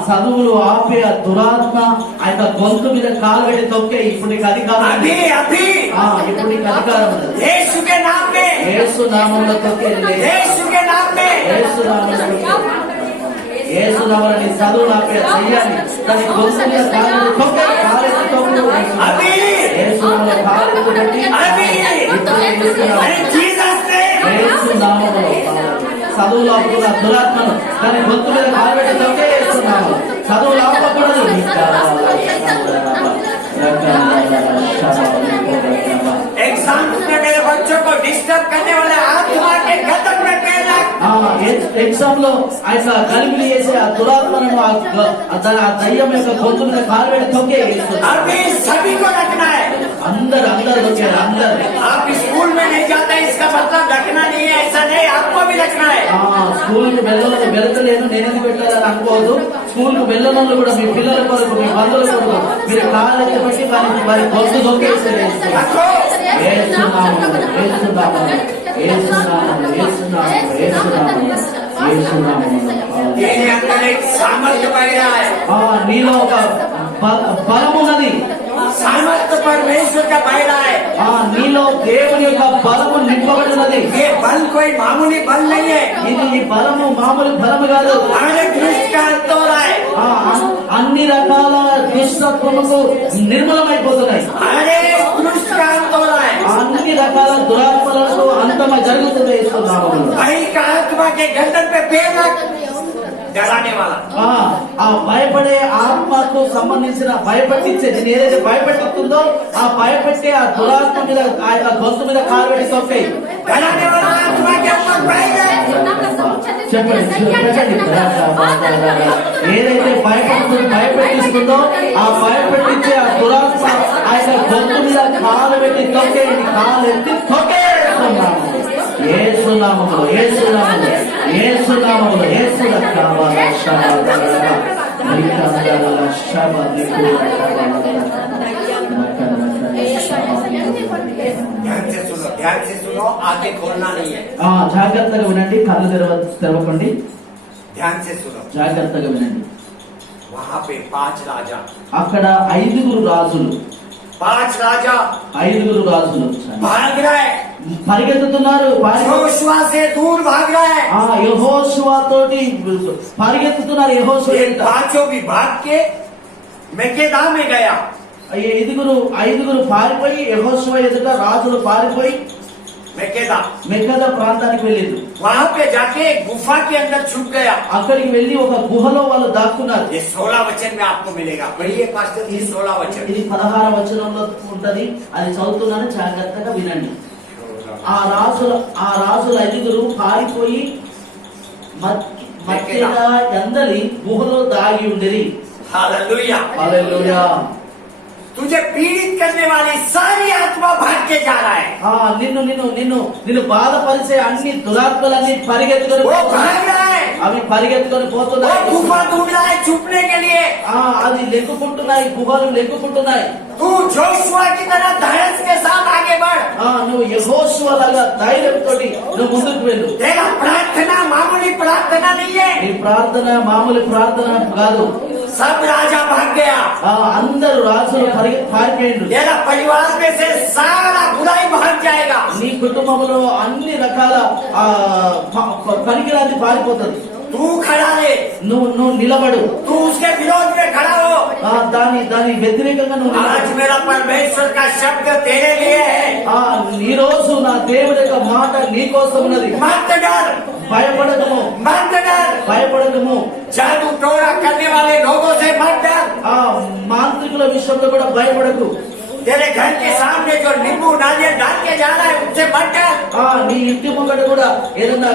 చదువులు ఆపే ఆ దురాత్మ ఆ యొక్క గొంతు మీద కాలు పెట్టి తొక్కే. ఇప్పుడు నీకు అధికారం ఉంది. ఇప్పుడు నీకు అధికారం ఉంది. यीशु के नाम में, యేసు నామములో తొక్కే. यीशु के नाम में, యేసు నామములో యేసు నామములో నీ చదువులు ఆపే చెయ్యాలి. దాని గొంతు మీద కాలు పెట్టి తొక్కే. కాలెత్తి తొక్కు. యేసు నామములో కాలెత్తి పెట్టి యేసు నామములో చదువులు ఆపుకున్న దురాత్మను దాని గొంతు మీద కాలు పెట్టి తొక్కే. యేసు నామములో చదువులు ఆపకూడదు. एग्जाम में मेरे बच्चों को डिस्टर्ब करने वाले आत्मा के गर्दन में पैर रख। ఎగ్జామ్ లో ఆ యొక్క గలిబిలి చేసే ఆ దురాత్మను ఆ దయ్యం యొక్క గొంతు మీద కాలు పెట్టి తొక్కే. अभी सभी को रखना है। అందరు తొక్కారు. అందరు आप स्कूल में नहीं जाते इसका मतलब रखना नहीं है, ऐसा नहीं, आपको भी रखना है। స్కూల్ కు వెళ్తలేను నేనెందుకు పెట్టాలని అనుకోవద్దు. స్కూల్ కు వెళ్ళనోళ్ళు కూడా మీ పిల్లల కొరకు, మీ బంధువుల కొరకు మీరు కాళ్ళు ఎత్తి పెట్టి వారి గొంతు తొక్కేసారు. सामर्थ्य बढ़ रहा है, నీలో ఒక బలము ఉన్నది. सामर्थ्य परमेश्वर का बढ़ रहा है। నీలో దేవుని యొక్క బలము నింపబడినది. ये बल कोई मामूली बल नहीं है। ఇది ఈ బలము మామూలు బలము కాదు. అన్ని రకాల దుష్టత్వముకు నిర్మూలమైపోతున్నాయి. అన్ని రకాల దురాత్మలకు అంతమై జరుగుతుంది. ఆ భయపడే ఆత్మకు సంబంధించిన భయపట్టించే, నేను ఏదైతే భయపెట్టిస్తుందో ఆ భయపెట్టే ఆ దురాత్మ మీద ఆ యొక్క గొంతు మీద కాలు పెట్టి తొక్కాయి. చెప్పండి. ఏదైతే భయపెట్టిస్తుందో ఆ భయపెట్టించే ఆ దురాత్మ ఆ యొక్క గొంతు మీద కాలు పెట్టి తొక్కేయండి. కాలు ఎత్తి తొక్కేస్తున్నాము. ఏసునామములో ध्यान से सुनो, आगे खोलना नहीं है। జాగ్రత్తగా వినండి, కళ్ళు తెరవకండి. ध्यान से सुनो, జాగ్రత్తగా వినండి. वहाँ पे 5 राजा, అక్కడ 5 రాజులు, 5 राजा 5 రాజులు भाग रहे, పరిగెత్తుతున్నారు. यहोशुआ से दूर भाग रहे। యెహోషువ తోటి పరిగెత్తుతున్నారు. యెహోషువ ये पांचों भी भाग के मेकेदा में गया। 5 పారిపోయి యెహోషువ ఎదుట రాజులు పారిపోయి మెకదా ప్రాంతానికి వెళ్ళారు. वहाँ पे जाके गुफा के अंदर छुप गया। అక్కడికి వెళ్ళి ఒక గుహలో వాళ్ళు దాక్కున్నారు. ये 16 वचन में आपको मिलेगा। पढ़िए पास्टर जी 16 वचन। ఇది 16వ వచనంలో ఉంటది. అది చదువుతున్నాను, జాగ్రత్తగా వినండి. ఆ రాజులు 5 పారిపోయి మెకదా ఎందలి గుహలో దాగి ఉండేది. हालेलुया, హల్లెలూయా. तुझे पीड़ित करने वाली सारी आत्मा भाग के जा रहा है। నిన్ను బాధపరిచే అన్ని దురాత్మలన్నీ పరిగెత్తుకొని అవి పరిగెత్తుకొని పోతున్నాయి. गुफा ढूंढ रहा है छुपने के लिए। అది లెక్కుకుంటున్నాయి, గుహలు లెక్కుకుంటున్నాయి. तू जोशुआ की तरह धैर्य के साथ आगे बढ़। నువ్వు యెహోషువ లాగా ధైర్యంతో నువ్వు ముందుకు వెళ్ళు. तेरा प्रार्थना मामूली प्रार्थना नहीं है। నీ ప్రార్థన మామూలు ప్రార్థన కాదు. सब राजा भाग गया। అందరూ రాజులు పారిపోయిండు. तेरा परिवार में से सारा बुराई भाग जाएगा। నీ కుటుంబంలో అన్ని రకాల పనికిరాది పారిపోతుంది. तू खड़ा रहे, నువ్వు నిలబడు. तू उसके विरोध में खड़ा हो। దాని వ్యతిరేకంగా నువ్వు आज मेरा परमेश्वर का शब्द तेरे लिए है। ఈ రోజు నా దేవుడి యొక్క మాట నీ కోసం ఉన్నది. मत डर, భయపడకము, मत डर। భయపడకము. जादू टोना करने वाले लोगों से मत डर। మాంత్రికుల విషయంలో కూడా భయపడకు. तेरे घर के सामने जो नींबू नारियल डाल के जा रहा है उससे मत डर। నీ ఇంటి ముంగట కూడా ఏదన్నా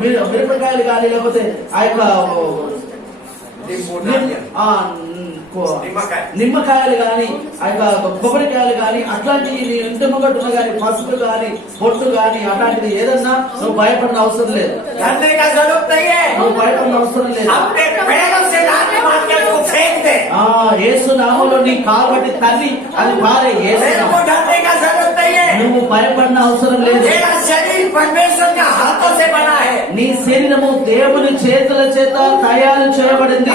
మిరపకాయలు కానీ లేకపోతే ఆ యొక్క నిమ్మకాయలు గాని ఆ యొక్క కొబ్బరికాయలు గాని అట్లాంటివి నీ ఇంటి ముంగట గాని పసుపు గాని పొట్టు గాని అట్లాంటిది ఏదన్నా నువ్వు భయపడిన అవసరం లేదు. నువ్వు భయపడిన అవసరం లేదు. యేసు నామములో నీ కాలు బట్టి తల్లి అది పారే. నువ్వు భయపడిన అవసరం లేదు. నీ శరీరము దేవుని చేతుల చేత తయారు చేయబడింది.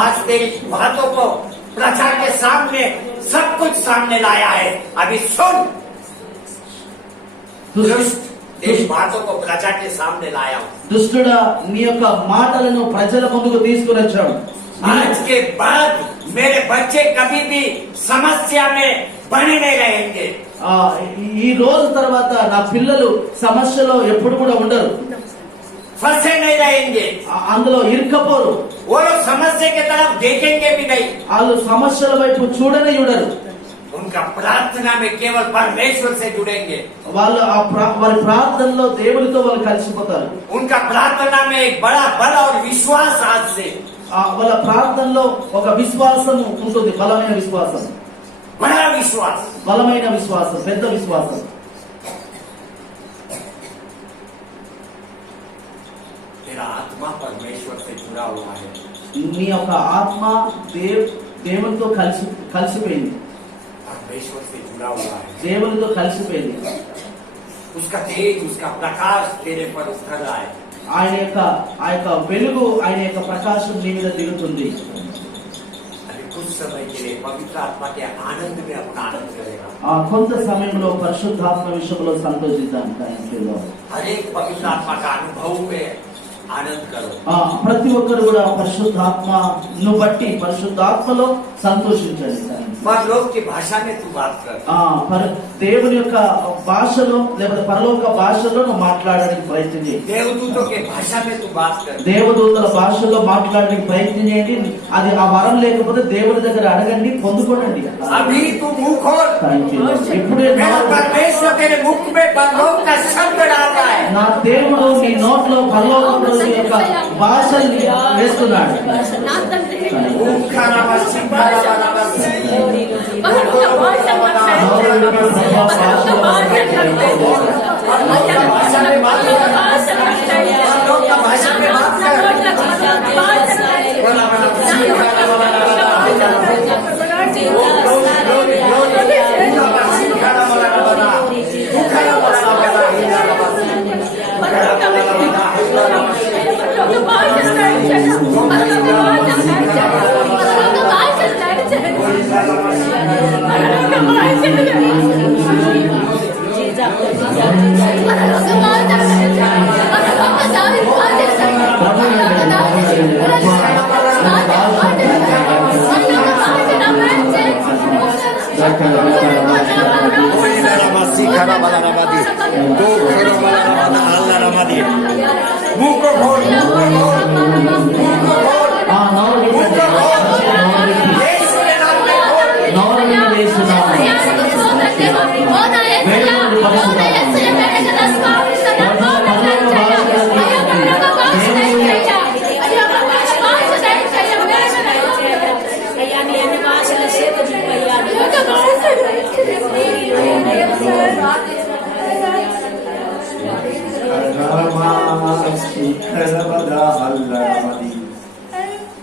आज तेरी बातों को प्रजा के सामने सब कुछ सामने लाया है। अभी सुन, तेरी बातों को प्रजा के सामने लाया हूं। దుష్టుడా నీ యొక్క మాటలను ప్రజల ముందుకు తీసుకుని వచ్చాడు. आज के बाद मेरे बच्चे कभी भी समस्या में बने नहीं रहेंगे। ఈ రోజు తర్వాత నా పిల్లలు సమస్యలో ఎప్పుడు కూడా ఉండరు. फंसे नहीं रहेंगे, అందులో ఇరుక్కపోరు. वो लोग समस्या की तरफ देखेंगे भी नहीं। వాళ్ళు సమస్యల వైపు చూడనే చూడరు. उनका प्रार्थना में केवल परमेश्वर से जुड़ेंगे। వాళ్ళు వారి ప్రార్థనలో దేవుడితో వాళ్ళు కలిసిపోతారు. उनका प्रार्थना में एक बड़ा बल और विश्वास आज से, వాళ్ళ ప్రార్థనలో ఒక విశ్వాసం ఉంటుంది, బలమైన విశ్వాసం. बड़ा विश्वास, బలమైన విశ్వాసం, పెద్ద విశ్వాసం. तेरा आत्मा परमेश्वर से जुड़ा हुआ है। నీ యొక్క ఆత్మ దేవునితో కలిసిపోయింది. परमेश्वर से जुड़ा हुआ है, దేవునితో కలిసిపోయింది. उसका तेज, उसका प्रकाश तेरे पर उतर रहा है। ఆ యొక్క వెలుగు, ఆయన యొక్క ప్రకాశం నీ మీద దిగుతుంది. अभी कुछ समय के लिए पवित्र आत्मा के आनंद में अपना आनंद करेगा। కొంత సమయంలో పరిశుద్ధాత్మ విషయంలో సంతోషిద్దాం. हर एक पवित्र आत्मा का अनुभव में आनंद करो। ప్రతి ఒక్కరు కూడా పరిశుద్ధాత్మను బట్టి పరిశుద్ధాత్మలో సంతోషించండి. परलोक की भाषा में तू बात कर। దేవుని యొక్క భాషలో లేకపోతే పరలోక భాషలో నువ్వు మాట్లాడడానికి ప్రయత్నం చేయండి. देवदूतों के भाषा में तू बात कर। దేవదూతల భాషలో మాట్లాడడానికి ప్రయత్నం చేయండి. అది ఆ వరం లేకపోతే దేవుడి దగ్గర అడగండి, పొందుకోనండి. अभी तू मुंह खोल, ఇప్పుడే परमेश्वर तेरे मुख में परलोक का शब्द डाल నా దేవుడు నీ నోట్లో పరలోకపు యొక్క భాషల్ని వేస్తున్నాడు.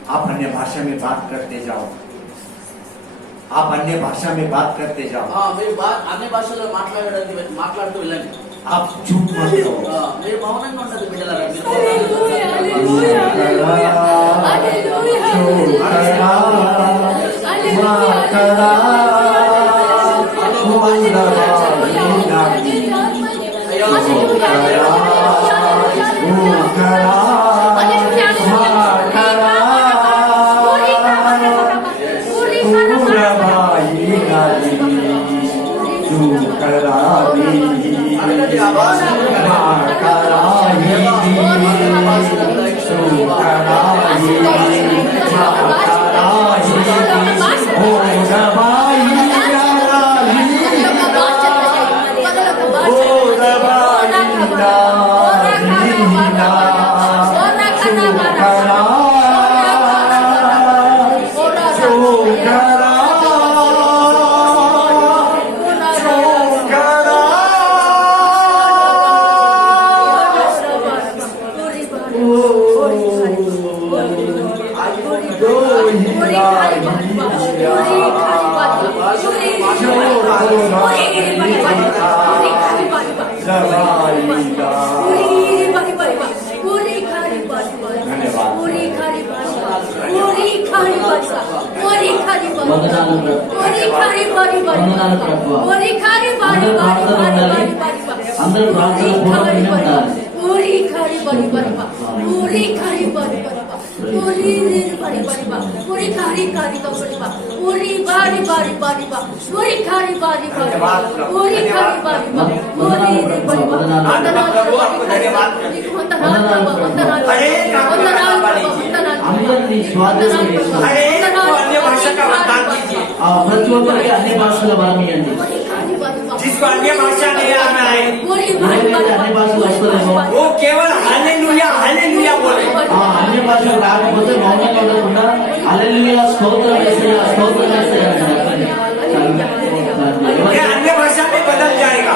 आप अन्य भाषा में बात करते जाओ, आप अन्य भाषा में बात करते जाओ, మీరు అన్ని భాషల్లో మాట్లాడుతూ వెళ్ళండి. आप चुप मत रहो, మీరు మౌనంగా ఉండదు బిడ్డలారా. అందరూ ప్రార్థన పూర్వకంగా ఉండాలి. అందరినీ స్వాధీనం ప్రతి ఒక్కరికి అన్ని భాషల వరం ఇవ్వండి. जिसको अन्य भाषा नहीं आना है అన్ని భాషలు వస్తలేమో वो केवल हालेलुया बोले. అన్ని భాషలు రాకపోతే మౌనంగా ఉండకుండా హల్లెలూయా స్తోత్రం యేసయ్యా స్తోత్రం యేసయ్యా ये अन्य भाषा में बदल जाएगा.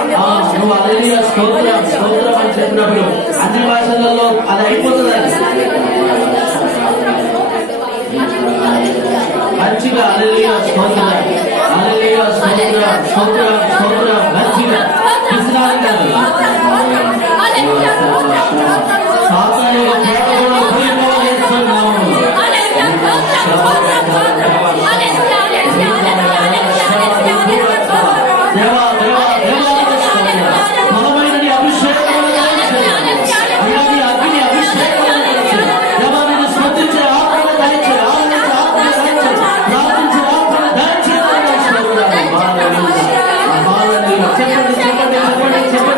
నువ్వు హల్లెలూయా స్తోత్రం స్తోత్రం అని చెప్పినప్పుడు అన్ని భాషలలో అది అయిపోతుంది. మంచిగా హల్లెలూయా స్తోత్రం హల్లెలూయా స్తోత్రం స్తోత్రం స్తోత్రం మంచిగా విశ్రాంతి సాతాను యొక్క ప్రేమలో చేస్తున్నాము. దేవా దేవా దేవా బలమైన నీ అభిషేకం అగ్ని అభిషేకం దేవాన్ని స్మరించే ఆత్మను దయచే ప్రార్థించే ఆత్మను దయచే చెప్పండి చెప్పండి చెప్పండి చెప్పండి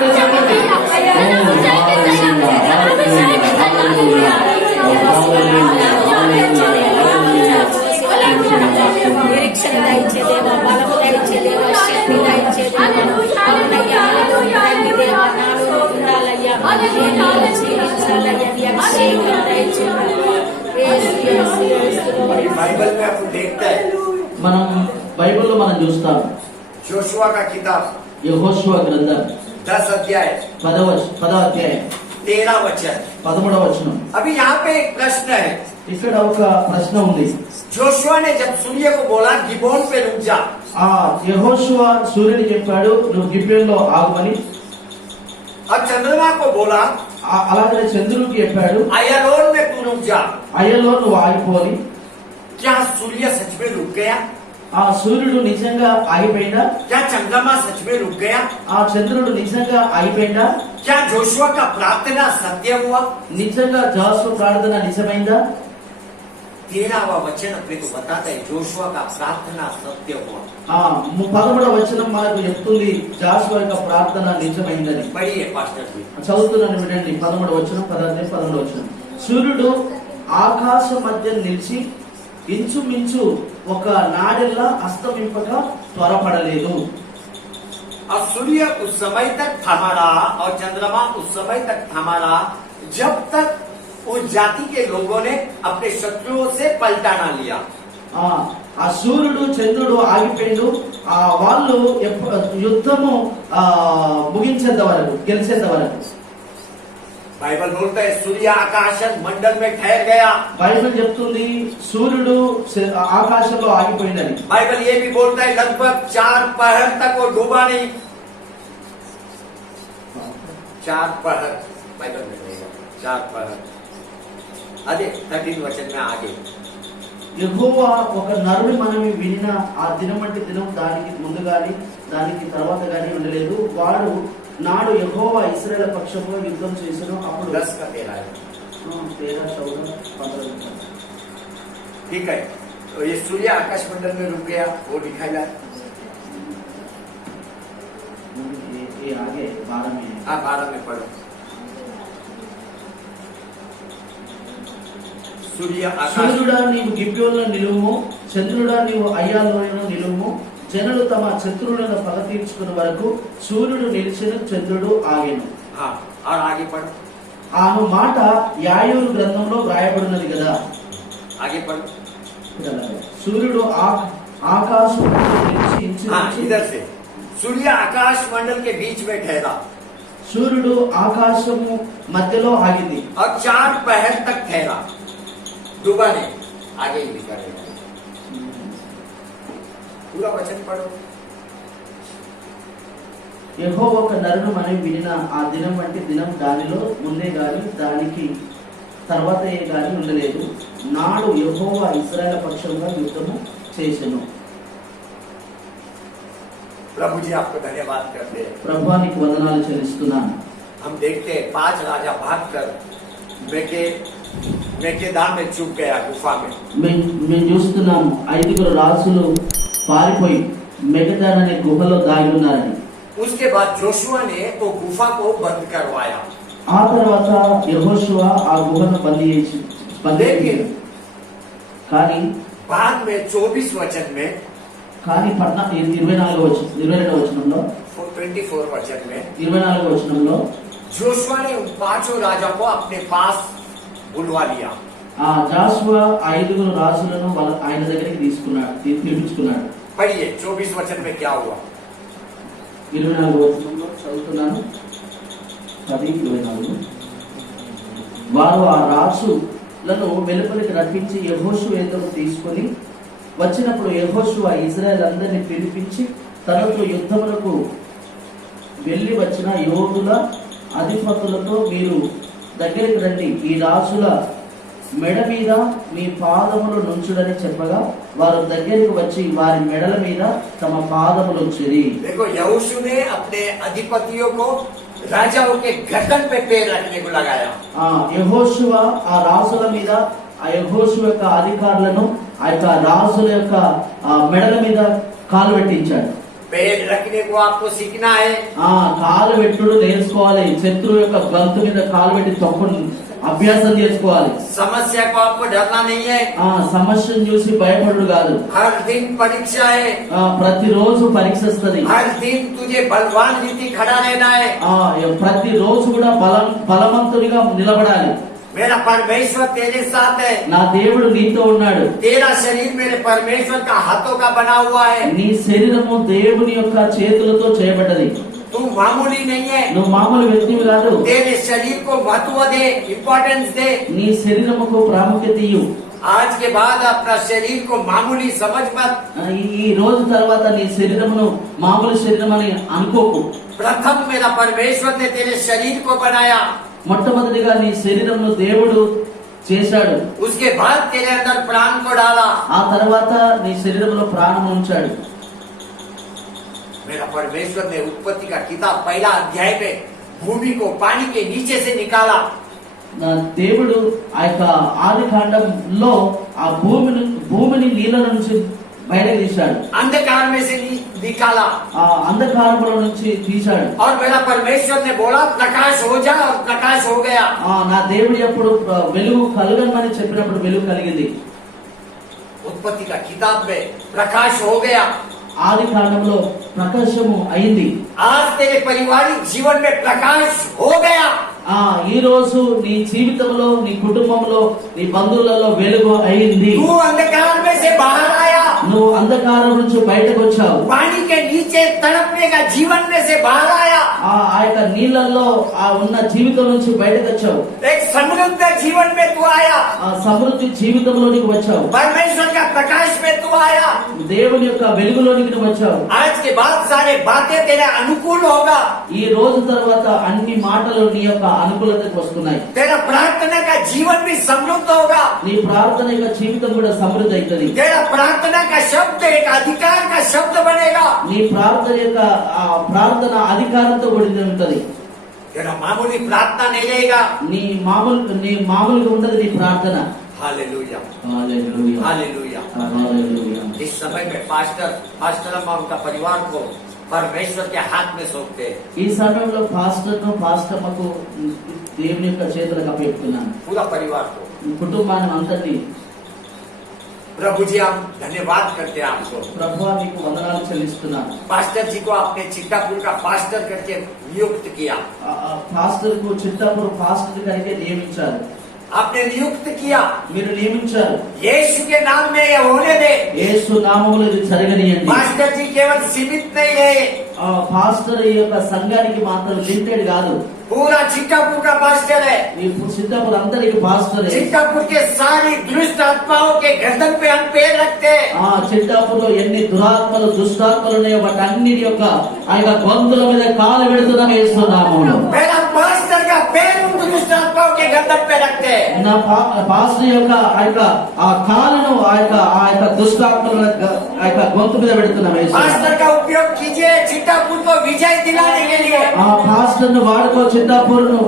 మనం చూస్తాం. जोशुआ का किताब యెహోషువ గ్రంథం 10 अध्याय 10వ అధ్యాయం 13 वचन. 13వ వచనం. अभी यहाँ पे एक प्रश्न है. ఇక్కడ ఒక ప్రశ్న ఉంది. जोशुआ ने जब सूर्य को बोला गिबोन पे रुक जा, ఆ యెహోషువ సూర్యుడికి చెప్పాడు నువ్వు గిబియోనులో ఆగమని. और चंद्रमा को बोला అలాగే చంద్రుడికి చెప్పాడు अयलोन में तू रुक जा. అయ్యలో నువ్వు ఆగిపోని. क्या सूर्य सच में रुक गया? ఆ సూర్యుడు నిజంగా ఆగిపోయిందా? क्या चंद्रमा सच में रुक गया? ఆ చంద్రుడు నిజంగా ఆగిపోయిందా? क्या जोशुआ का प्रार्थना सत्य हुआ? నిజంగా జాషువ ప్రార్థన నిజమైందా? 13वां वचन अपने को बताता है जोशुआ का प्रार्थना सत्य हुआ. 11వ వచనం మనకు చెప్తుంది జాషువ యొక్క ప్రార్థన నిజమైందని. पढ़िए पास्टर जी. చదువుతున్నాను వినండి. 13వ వచనం 11వ వచనం. సూర్యుడు ఆకాశం మధ్య నిలిచి ఇంచుమించు ఒక నాడెల్లా అస్తమింపగా త్వరపడలేదు. और सूर्य उस समय तक थमा रहा और चंद्रमा उस समय तक थमा रहा जब तक उस जाति के लोगों ने अपने शत्रुओं से पलटा ना लिया. ఆ సూర్యుడు చంద్రుడు ఆగిపోయిండు. వాళ్ళు యుద్ధము ముగించేంత వరకు, గెలిచేంత వరకు. बाइबल बोलता है सूर्य आकाश मंडल में ठहर गया. బైబిల్ చెప్తుంది సూర్యుడు ఆకాశంలో ఆగిపోయిందని. बाइबल ये भी बोलता है लगभग 4 पहर तक वो डूबा नहीं. 4 पहर बाइबल में रहेगा 4 पहर. अरे 13 वचन में आगे యెహోవా ఒక నరుడి మనవి వినిన ఆ దినం అంటే దినం దానికి ముందు గాని దానికి తర్వాత గాని ఉండలేదు. వాడు నాడు యెహోవా ఇశ్రాయేలు పక్షంలో యుద్ధం చేసెను. అప్పుడు 10 का 13 है. 13, 14, 15. ठीक है. तो ये सूर्य आकाश मंडल में रुक गया वो दिखाएगा. ये आगे 12 में है. हाँ 12 में पढ़ो. सूर्य आकाश సూర్యుడా నీవు గిబ్యోనులో నిలువుము, చంద్రుడా నీవు అయ్యాలోయలో నిలువుము. జనులు తమ శత్రువులను పగ తీర్చుకున్న వరకు సూర్యుడు నిలిచెను, చంద్రుడు ఆగెను. हाँ और आगे पढ़ो. ఆమె మాట యాయోరు గ్రంథంలో వ్రాయబడినది కదా. आगे पढ़ो. సూర్యుడు ఆకాశం నిలిచి ఇంచు हाँ इधर से सूर्य आकाश मंडल के बीच में ठहरा సూర్యుడు ఆకాశము మధ్యలో ఆగింది. और 4 पहर तक ठहरा. डूबा नहीं. आगे ही लिखा रहेगा. पूरा वचन पढ़ो. యెహోవా ఒక నరుడు మనవి వినిన ఆ దినం వంటి దినం దానిలో ముందే గాని దానికి తర్వాత ఏ గాని ఉండలేదు. నాడు యెహోవా ఇశ్రాయేలు పక్షంగా యుద్ధము చేసెను. प्रभु जी आपको धन्यवाद करते हैं. ప్రభువానికి వందనాలు చెల్లిస్తున్నాను. हम देखते हैं 5 राजा भागकर मेकेदान में छुप गया गुफा में. మేము చూస్తున్నాము 5 రాజులు పారిపోయి మెగదాన్ అనే గుహలో దాగి ఉన్నారని. उसके बाद जोशुआ ने वो गुफा को बंद करवाया. ఆ తర్వాత యెహోషువ ఆ గుహను బంద్ చేసి लेकिन కానీ बाद में 24 वचन में 22వ వచనంలో 24 वचन में 24వ వచనంలో जोशुआ ने उन 5 राजा को अपने पास बुलवा लिया. ఆ జాషువా 5 రాజులను ఆయన దగ్గరికి పిలిపించుకున్నాడు. पढ़िए 24 वचन में क्या हुआ. 24వ వచనంలో చదువుతున్నాను. 10:24. వారు ఆ రాజులను వెలుపలికి రప్పించి యెహోషువ ఎదురు తీసుకొని వచ్చినప్పుడు యెహోషువ ఇశ్రాయేలు అందరినీ పిలిపించి తనతో యుద్ధములకు వెళ్లి వచ్చిన యోధుల అధిపతులతో మీరు దగ్గరికి రండి, ఈ రాజుల మెడ మీద మీ పాదములు నుంచుడని చెప్పగా వారు దగ్గరికి వచ్చి వారి మెడల మీద తమ పాదములు ఉంచిరి. देखो यहोशू ने अपने अधिपतियों को राजाओं के गर्दन पे पैर रखने को लगाया. యెహోషువ ఆ రాజుల మీద ఆ యెహోషువ యొక్క అధికారులను ఆ యొక్క రాజుల యొక్క మెడల మీద కాలు పెట్టించాడు. पैर रखने को आपको सीखना है. కాలు పెట్టుడు నేర్చుకోవాలి. శత్రువు యొక్క గొంతు మీద కాలు పెట్టి తొక్కుడు అభ్యాసం చేసుకోవాలి. समस्या को आपको डरना नहीं है. సమస్యను చూసి భయపడుడు కాదు. हर दिन परीक्षा है. ప్రతిరోజు పరీక్ష వస్తుంది. हर दिन तुझे बलवान रीति खड़ा रहना है. ప్రతిరోజు కూడా బలవంతుడిగా నిలబడాలి. मेरा परमेश्वर तेरे साथ है। నా దేవుడు నీతో ఉన్నాడు. तेरा शरीर मेरे परमेश्वर का हाथों का बना हुआ है। నీ శరీరము దేవుని యొక్క చేతులతో చేయబడ్డది. तू मामूली नहीं है। నువ్వు మామూలు వ్యక్తివి కాదు. तेरे शरीर को महत्व दे, इंपॉर्टेंस दे। నీ శరీరముకు ప్రాముఖ్యత ఇయ్యు. आज के बाद अपना शरीर को मामूली समझ मत। ఈ రోజు తర్వాత నీ శరీరమును మామూలు శరీరం అని అనుకోకు. प्रथम मेरा परमेश्वर ने तेरे शरीर को बनाया, మొట్టమొదటిగా నీ శరీరమును దేవుడు చేశాడు. उसके बाद तेरे अंदर प्राण को डाला। ఆ తర్వాత నీ శరీరంలో ప్రాణం ఉంచాడు. मेरा परमेश्वर ने उत्पत्ति का किताब पहला अध्याय में भूमि को पानी के नीचे से निकाला। నా దేవుడు ఆ యొక్క ఆది కాండంలో ఆ భూమిని నీళ్ళ నుంచి బయటకు తీశాడు. अंधकार में से निकाला ఆ అంధకారముల నుంచి తీశాడు. और मेरा परमेश्वर ने बोला प्रकाश हो जा, और प्रकाश हो गया। నా దేవుడు ఎప్పుడు వెలుగు కలుగమని చెప్పినప్పుడు వెలుగు కలిగింది. उत्पत्ति का किताब में प्रकाश हो गया। ఆది కాండంలో ప్రకాశము అయింది. आज तेरे पारिवारिक जीवन में प्रकाश हो गया। ఈ రోజు నీ జీవితంలో, నీ కుటుంబంలో, నీ బంధువులలో వెలుగు అయింది. तू अंधकार में से बाहर आया, నువ్వు అంధకారం నుంచి బయటకు వచ్చావు. पानी के नीचे तड़पने का जीवन में से बाहर आया। ఆ యొక్క నీళ్ళల్లో ఆ ఉన్న జీవితం నుంచి బయటకు వచ్చావు. एक समृद्ध जीवन में तू आया, ఆ సమృద్ధి జీవితంలోనికి వచ్చావు. परमेश्वर का प्रकाश में तू आया। దేవుని యొక్క వెలుగులోనికి నువ్వు వచ్చావు. आज के बाद सारे बातें तेरे अनुकूल होगा। ఈ రోజు తర్వాత అన్ని మాటలు నీ యొక్క అనుకూలతకు వస్తున్నాయి. तेरा प्रार्थना का जीवन भी समृद्ध होगा। నీ ప్రార్థన యొక్క జీవితం కూడా సమృద్ధి అవుతుంది. तेरा प्रार्थना का शब्द एक अधिकार का शब्द बनेगा। నీ ప్రార్థన యొక్క ప్రార్థన అధికారంతో కూడి ఉంటది. तेरा मामूली प्रार्थना नहीं रहेगा। నీ మామూలుగా ఉండదు నీ ప్రార్థన. हालेलुया, హల్లెలూయా, हालेलुया। హల్లెలూయా. इस समय में पास्टर अम्मा उनका परिवार को परमेश्वर के हाथ में सौंपते हैं। ఈ సమయంలో పాస్టర్లకు దేవుని యొక్క చేతులకు అప్పగిస్తున్నాను. पूरा परिवार को। కుటుంబాన్ని అంతటి प्रभु जी हम धन्यवाद करते हैं आपको। ప్రభువా నీకు వందనాలు చెల్లిస్తున్నాను. पास्टर जी को आपने चित्तापुर का पास्टर करके नियुक्त किया। పాస్టర్ కు చిత్తాపూర్ పాస్టర్ గారికి నియమించారు. आपने नियुक्त किया। మీరు నియమించారు. यीशु के नाम में ये होने दे। యేసు నామములో ఇది జరగనియండి. पास्टर जी केवल सीमित नहीं है, పాస్టర్ ఈ యొక్క సంఘానికి మాత్రం లిమిటెడ్ కాదు. पूरा चित्तापुर का पास्टर है। ఇప్పుడు సిద్ధాపూర్ అంతరికి పాస్టర్. चित्तापुर के सारी दुष्ट आत्माओं के गर्दन पे हम पैर रखते हैं। చిత్తాపూర్ లో ఎన్ని దురాత్మలు దుష్టాత్మలు ఉన్నాయో వాటి అన్నిటి యొక్క ఆ యొక్క గొంతుల మీద కాలు పెడుతున్నాం యేసు నామములో. मेरा पास्टर का पैर उन दुष्ट आत्माओं के गर्दन पे रखते हैं। నా పాస్టర్ యొక్క ఆ కాలును ఆ యొక్క దుష్టాత్మల ఆ యొక్క గొంతు మీద పెడుతున్నాం యేసు. पास्टर का उपयोग कीजिए चित्तापुर को विजय दिलाने के लिए। ఆ పాస్టర్ ను వాడుకో చిత్తాపూర్ ను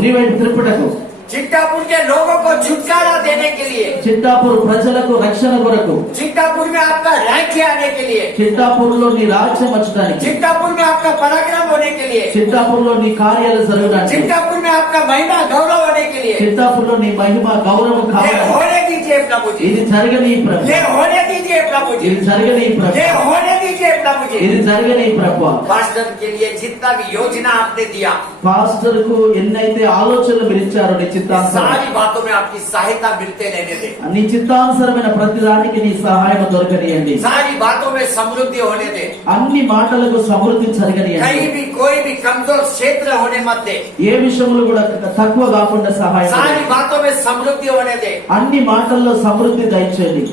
నీ వైపు త్రిపుటకు. चित्तापुर के लोगों को छुटकारा देने के लिए, చిత్తాపూర్ ప్రజలకు రక్షణ కొరకు, चित्तापुर में आपका राज्य आने के लिए, చిత్తాపూర్ లో నీ రాజ్యం వచ్చడానికి, चित्तापुर में आपका पराक्रम होने के लिए, చిత్తాపూర్ లో నీ కార్యాలు జరగడానికి, चित्तापुर में आपका महिमा गौरव होने के लिए చిత్తాపూర్ లో నీ మహిమ గౌరవం ये కావాలి. होने दीजिए प्रभु जी। ఇది జరగని ప్రభు. ये होने दीजिए प्रभु जी। ఇది జరగని ప్రభు. ये होने दीजिए प्रभु जी। ఇది జరగని ప్రభు. पास्टर के लिए जितना भी योजना आपने दिया, పాస్టర్ కు ఎన్నైతే ఆలోచనలు మీరు ఇచ్చారో నీ చిత్తానుసారం, सारी बातों में आपकी सहायता मिलते रहने दे। నీ చిత్తానుసారమైన ప్రతి దానికి నీ సహాయం దొరకనియండి. सारी बातों में समृद्धि होने दे। అన్ని మాటలకు సమృద్ధి జరగనియండి. कहीं भी कोई भी कमजोर क्षेत्र होने मत दे। ఏ విషయంలో కూడా తక్కువ కాకుండా సహాయం सारी చేయండి. बातों में समृद्धि होने दे। అన్ని మాటల్లో సమృద్ధి దయచేయండి.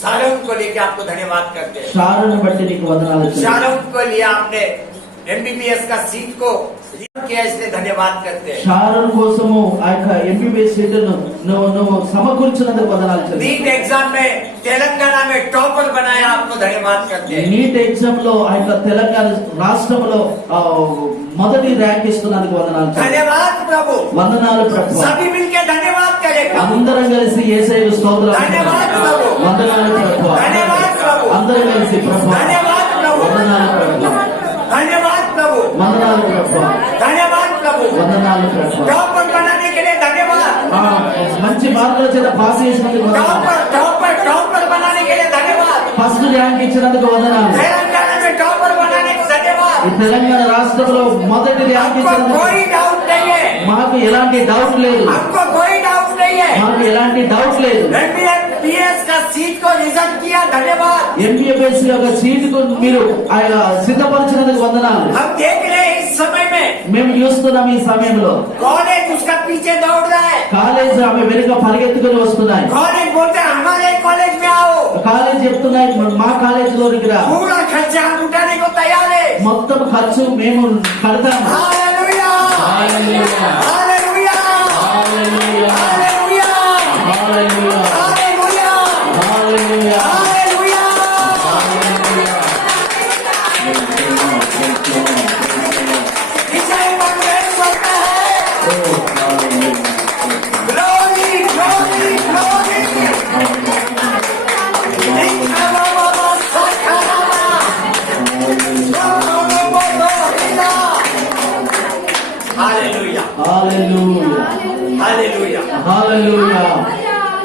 शारोन को लेके आपको धन्यवाद करते हैं। శారను బట్టి నీకు వందనాలు చెల్లిస్తున్నాను. शारोन को लिए आपने MBBS का सीट को रिजर्व किया, इसलिए धन्यवाद करते हैं। శారన్ కోసము ఆ యొక్క ఎంబీబీఎస్ సీటును నువ్వు సమకూర్చినందుకు వందనాలు చెల్లిస్తున్నాను. नीट एग्जाम में तेलंगाना में टॉपर बनाया, आपको धन्यवाद करते हैं। నీట్ ఎగ్జామ్ లో ఆ యొక్క తెలంగాణ రాష్ట్రంలో మొదటి ర్యాంక్ ఇస్తున్నందుకు వందనాలు చెల్లిస్తున్నాను. धन्यवाद प्रभु। వందనాలు ప్రభు. सभी मिलकर धन्यवाद करेगा। అందరం కలిసి యేసయ్యకు స్తోత్రం. धन्यवाद प्रभु। వందనాలు ప్రభు. धन्यवाद प्रभु। అందరం కలిసి ప్రభు. धन्यवाद प्रभु। వందనాలు ప్రభు. धन्यवाद प्रभु। వందనాలు ప్రభు. धन्यवाद प्रभु। వందనాలు ప్రభు. टॉपर बनाने के लिए धन्यवाद। మంచి మార్కుల చేత పాస్ చేసినందుకు వందనాలు. टॉपर बनाने के लिए धन्यवाद। ఫస్ట్ ర్యాంక్ ఇచ్చినందుకు వందనాలు. तेलंगाना में टॉपर बनाने के धन्यवाद। ఈ తెలంగాణ రాష్ట్రంలో మొదటి ర్యాంక్ आपको ఇచ్చినందుకు कोई डाउट नहीं है। మాకు ఎలాంటి డౌట్ లేదు, हमको कोई डाउट नहीं है। మాకు ఎలాంటి డౌట్ లేదు. MBBS का सीट को रिजर्व किया, धन्यवाद। MBBS యొక్క సీటుకు మీరు సిద్ధపరిచినందుకు వందనాలు. हम देख रहे हैं इस समय में మేము చూస్తున్నాం ఈ సమయంలో कॉलेज उसका पीछे दौड़ रहा है। కాలేజ్ ఆమె వెనుక పరిగెత్తుకుని వస్తున్నాయి. कॉलेज बोलते हैं हमारे कॉलेज में आओ, కాలేజ్ చెప్తున్నాయి మా కాలేజ్ లోనికి రా, पूरा खर्चा हम उठाने को तैयार है। మొత్తం ఖర్చు మేము కడతాము. हालेलुया, హల్లెలూయా, हालेलुया, హల్లెలూయా, हालेलुया, హల్లెలూయా, हालेलुया, హల్లెలూయా, हालेलुया। विजय मंगल करता है। Glory, glory, glory. हालेलुया, హల్లెలూయా, हालेलुया। హల్లెలూయా.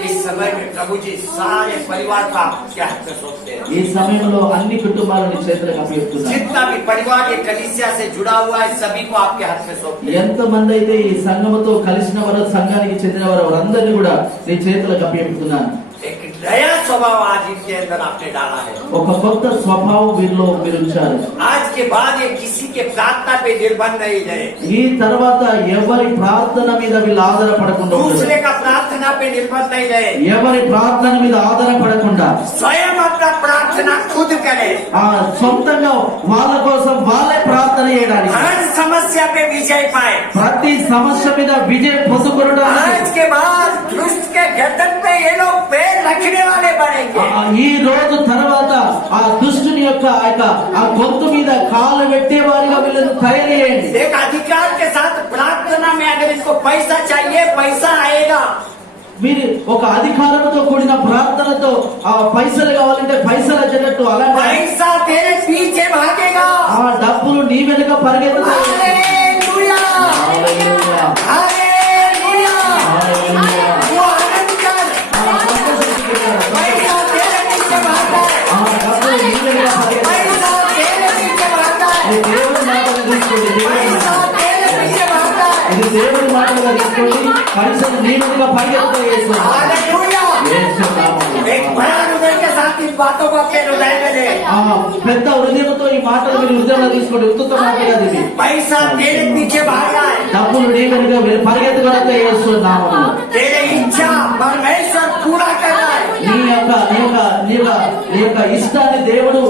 इस समय में प्रभु जी सारे परिवार का क्या हाथ सोचते हैं। ఈ సమయంలో అన్ని కుటుంబాలను చేతులకు అప్పగిస్తున్నారు. जितना भी परिवार ये कलीसिया से जुड़ा हुआ है सभी को आपके हाथ में सौंपते हैं। ఎంత మంది అయితే ఈ సంఘముతో కలిసిన వారు, సంఘానికి చెందిన వారు, వారందరినీ కూడా నీ చేతులకు అప్పగిస్తున్నాను. एक नया स्वभाव आज इनके अंदर आपने डाला है। ఒక కొత్త స్వభావం వీరిలో మీరు ఉంచారు. आज के बाद ये किसी के प्रार्थना पे निर्भर नहीं रहे, ఈ తర్వాత ఎవరి ప్రార్థన మీద వీళ్ళు ఆధారపడకుండా ఉంటారు. दूसरे का प्रार्थना पे निर्भर नहीं रहे, ఎవరి ప్రార్థన మీద ఆధారపడకుండా स्वयं अपना प्रार्थना खुद करे। ఆ సొంతంగా వాళ్ళ కోసం వాళ్ళే ప్రార్థన చేయడానికి, हर समस्या पे विजय पाए। ప్రతి సమస్య మీద విజయం పొందుకోవడానికి आज के बाद दुष्ट के गर्दन पे ये लोग पैर रखने वाले बनेंगे। ఈ రోజు తర్వాత ఆ దుష్టుని యొక్క ఆ గొంతు మీద కాలు పెట్టే వారిగా వీళ్ళని తయారు చేయండి. एक अधिकार के साथ प्रार्थना में अगर इसको पैसा चाहिए पैसा आएगा, మీరు ఒక అధికారంతో కూడిన ప్రార్థనతో ఆ పైసలు కావాలంటే పైసలు వచ్చేటట్టు అలాంటి पैसा तेरे पीछे भागेगा। ఆ డబ్బులు నీ వెనుక పరిగెత్తుతాయి. हालेलुया, హల్లెలూయా, हालेलुया। హల్లెలూయా. वो आनंद कर, ఆ సంతోషించు. पैसा तेरे पीछे भागता है, ఆ డబ్బులు నీ వెనుక పరిగెత్తుతాయి. पैसा तेरे पीछे भागता है, ఇది దేవుడి మాటలు తీసుకోండి. पैसा तेरे पीछे भागता है। ఇది దేవుడి మాటలుగా తీసుకోండి. పైసలు నీ వెనుక పరిగెత్తుతాయి. యేసు हालेलुया। యేసు నామములో. एक बड़ा हृदय के साथ इन बातों को अपने हृदय में ले। ఆ పెద్ద హృదయంతో ఈ మాటలు మీరు హృదయంలో తీసుకోండి. ఉత్తుత మాట కాదు ఇది. पैसा तेरे पीछे भाग रहा है, డబ్బులు నీ వెనుక పరిగెత్తుకోవడంతో యేసు నామములో. तेरे इच्छा परमेश्वर पूरा कर रहा है। నీ యొక్క ఇష్టాన్ని దేవుడు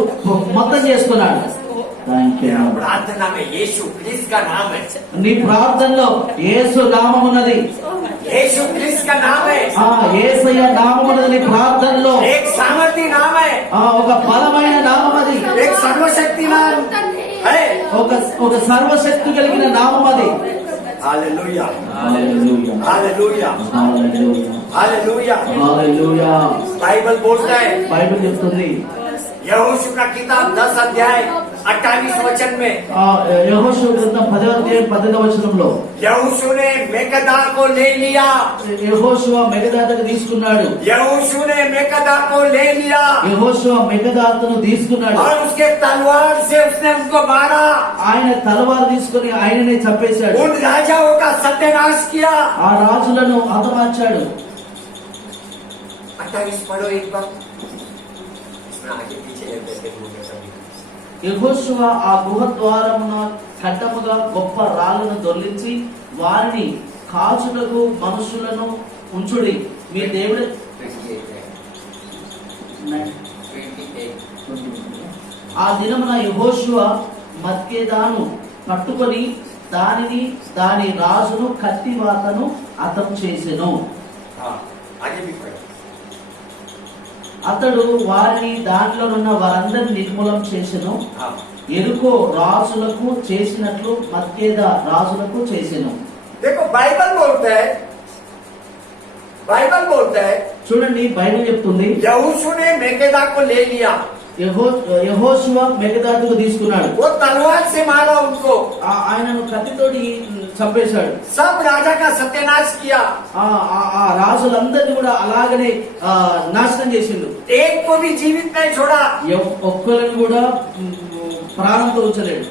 మొత్తం చేసుకున్నాడు. तेरा प्रार्थना में यीशु क्रिस्त का नाम है, నీ ప్రార్థనలో యేసు నామం ఉన్నది. यीशु क्रिस्त का नाम है, ఆ యేసయ్య నామం ఉన్నది నీ ప్రార్థనలో. एक सामर्थ्य नाम है, ఒక బలమైన నామం అది. एक सर्वशक्ति नाम है। ఒక సర్వశక్తి కలిగిన నామం అది. हालेलुया, హల్లెలూయా, हालेलुया, హల్లెలూయా, हालेलुया। హల్లెలూయా. बाइबल बोलता है, బైబిల్ చెప్తుంది यहोशू का किताब 10 अध्याय 28 वचन में, యెహోషువ గ్రంథం 10వ అధ్యాయం 10వ వచనంలో यहोशू ने मेकदार को ले लिया, యెహోషువ మెగదాతను తీసుకున్నాడు. यहोशू ने मेकदार को ले लिया యెహోషువ మెగదాతను తీసుకున్నాడు. और उसके तलवार से उसने उनको मारा, ఆయన తలవారు తీసుకుని ఆయననే చంపేశాడు. उन राजाओं का सत्यानाश किया। ఆ రాజులను హతమార్చాడు. 28 पढ़ो एक बार, इसमें आगे पीछे जैसे बोलते सभी। యెహోషువ ఆ గుహ ద్వారమున ఖడ్డముగా గొప్ప రాళ్లను దొర్లించి వారిని కాచుటకు మనుషులను ఉంచుడి. మీ దేవుడు 28 ఆ దినమున యెహోషువ మక్కేదాను పట్టుకొని దాని రాజును కత్తివాతను హతం చేసెను. हाँ, आगे भी पढ़ो। అతడు వారిని దానిలోనున్న వారందరిని నిర్మూలం చేసెను. हाँ, ఎరుకో రాజులకు చేసినట్లు మక్కేదా రాజులకు చేసెను. देखो बाइबल बोलता है చూడండి బైబిల్ చెప్తుంది यहोशू ने मेकेदा को ले लिया, యెహోషువ మెగదాతుకు తీసుకున్నాడు. वो तलवार से मारा उनको, ఆయనను కత్తితోటి చంపేశాడు. सब राजा का सत्यानाश किया, ఆ రాజులందరినీ కూడా అలాగనే నాశనం చేసిండు. एक को भी जीवित नहीं छोड़ा। ఒక్కరిని కూడా ప్రాణంతో ఉంచలేడు.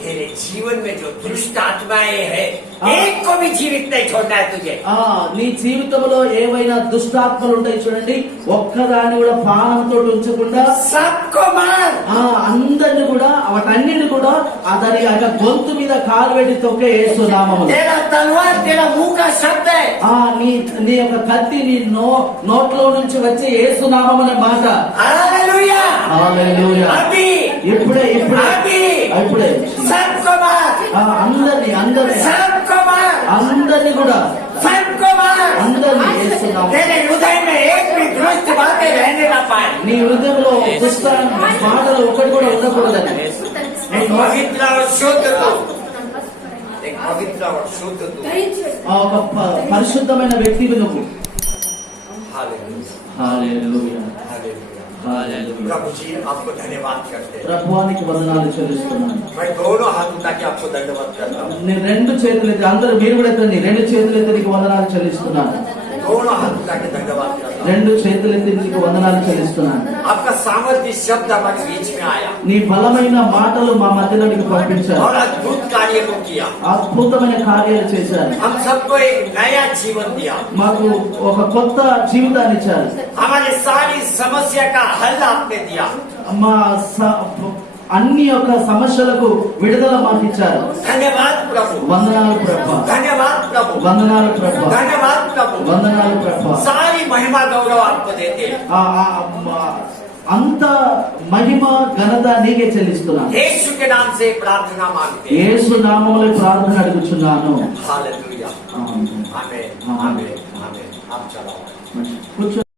तेरे जीवन में जो दुष्ट आत्माएं हैं एक को भी जीवित नहीं छोड़ना है तुझे। ఆ నీ జీవితంలో ఏవైనా దుష్టాత్మలు ఉంటాయి చూడండి, ఒక్కదాన్ని కూడా ప్రాణంతో ఉంచకుండా सबको मार। ఆ అందరిని కూడా వాటన్నిటిని కూడా దాని యొక్క గొంతు మీద కాలు పెట్టి తొక్కే యేసు నామములో. तेरा तलवार तेरा मुंह का शब्द है। ఆ నీ యొక్క కత్తి నీ నోట్లో నుంచి వచ్చే యేసు నామం అనే మాట. हालेलुया। హల్లెలూయా. अभी ఇప్పుడే सबको मार। అందరిని सबको मार। అందరిని కూడా सबको मार। అందరిని యేసు నామం. तेरे हृदय में एक भी दुष्ट बातें रहने न पाए। నీ హృదయంలో దుష్ట మాటలు ఒకటి కూడా ఉండకూడదని. एक पवित्र और शुद्ध तू, एक पवित्र और शुद्ध तू। ఆ ఒక పరిశుద్ధమైన వ్యక్తివి నువ్వు. हालेलुया। హల్లెలూయా. हालेलुया। హల్లెలూయా. प्रभु जी आपको धन्यवाद करते हैं। ప్రభువానికి వందనాలు చెల్లిస్తున్నాను. मैं दोनों हाथ उठा के आपको धन्यवाद करता हूँ। నేను రెండు చేతులు ఎత్తి, అందరూ మీరు కూడా ఎత్తండి, రెండు చేతులు ఎత్తి నీకు వందనాలు చెల్లిస్తున్నాను. दोनों हाथ उठा के धन्यवाद करता हूँ। రెండు చేతులు ఎత్తి నీకు వందనాలు చెల్లిస్తున్నాను. आपका सामर्थ्य शब्द हमारे बीच में आया నీ బలమైన మాటలు మా మధ్యలోనికి పంపించారు. और अद्भुत कार्य को किया। అద్భుతమైన కార్యాలు చేశారు. हम सबको एक नया जीवन दिया। మాకు ఒక కొత్త జీవితాన్ని ఇచ్చారు. हमारे सारी समस्या का हल आपने दिया। మా అన్ని యొక్క సమస్యలకు విడుదల మాకు ఇచ్చారు. धन्यवाद प्रभु। వందనాలు ప్రభు. धन्यवाद प्रभु। వందనాలు ప్రభు. धन्यवाद प्रभु। వందనాలు ప్రభు. सारी महिमा गौरव आपको देते हैं। అంత మహిమ ఘనత నీకే చెల్లిస్తున్నాను. यीशु के नाम से प्रार्थना मांगते हैं। యేసు నామములో ప్రార్థన అడుగుచున్నాను. हालेलुया। ఆమేన్. आमीन। आमीन। आमीन। आप चलाओ। కూర్చో.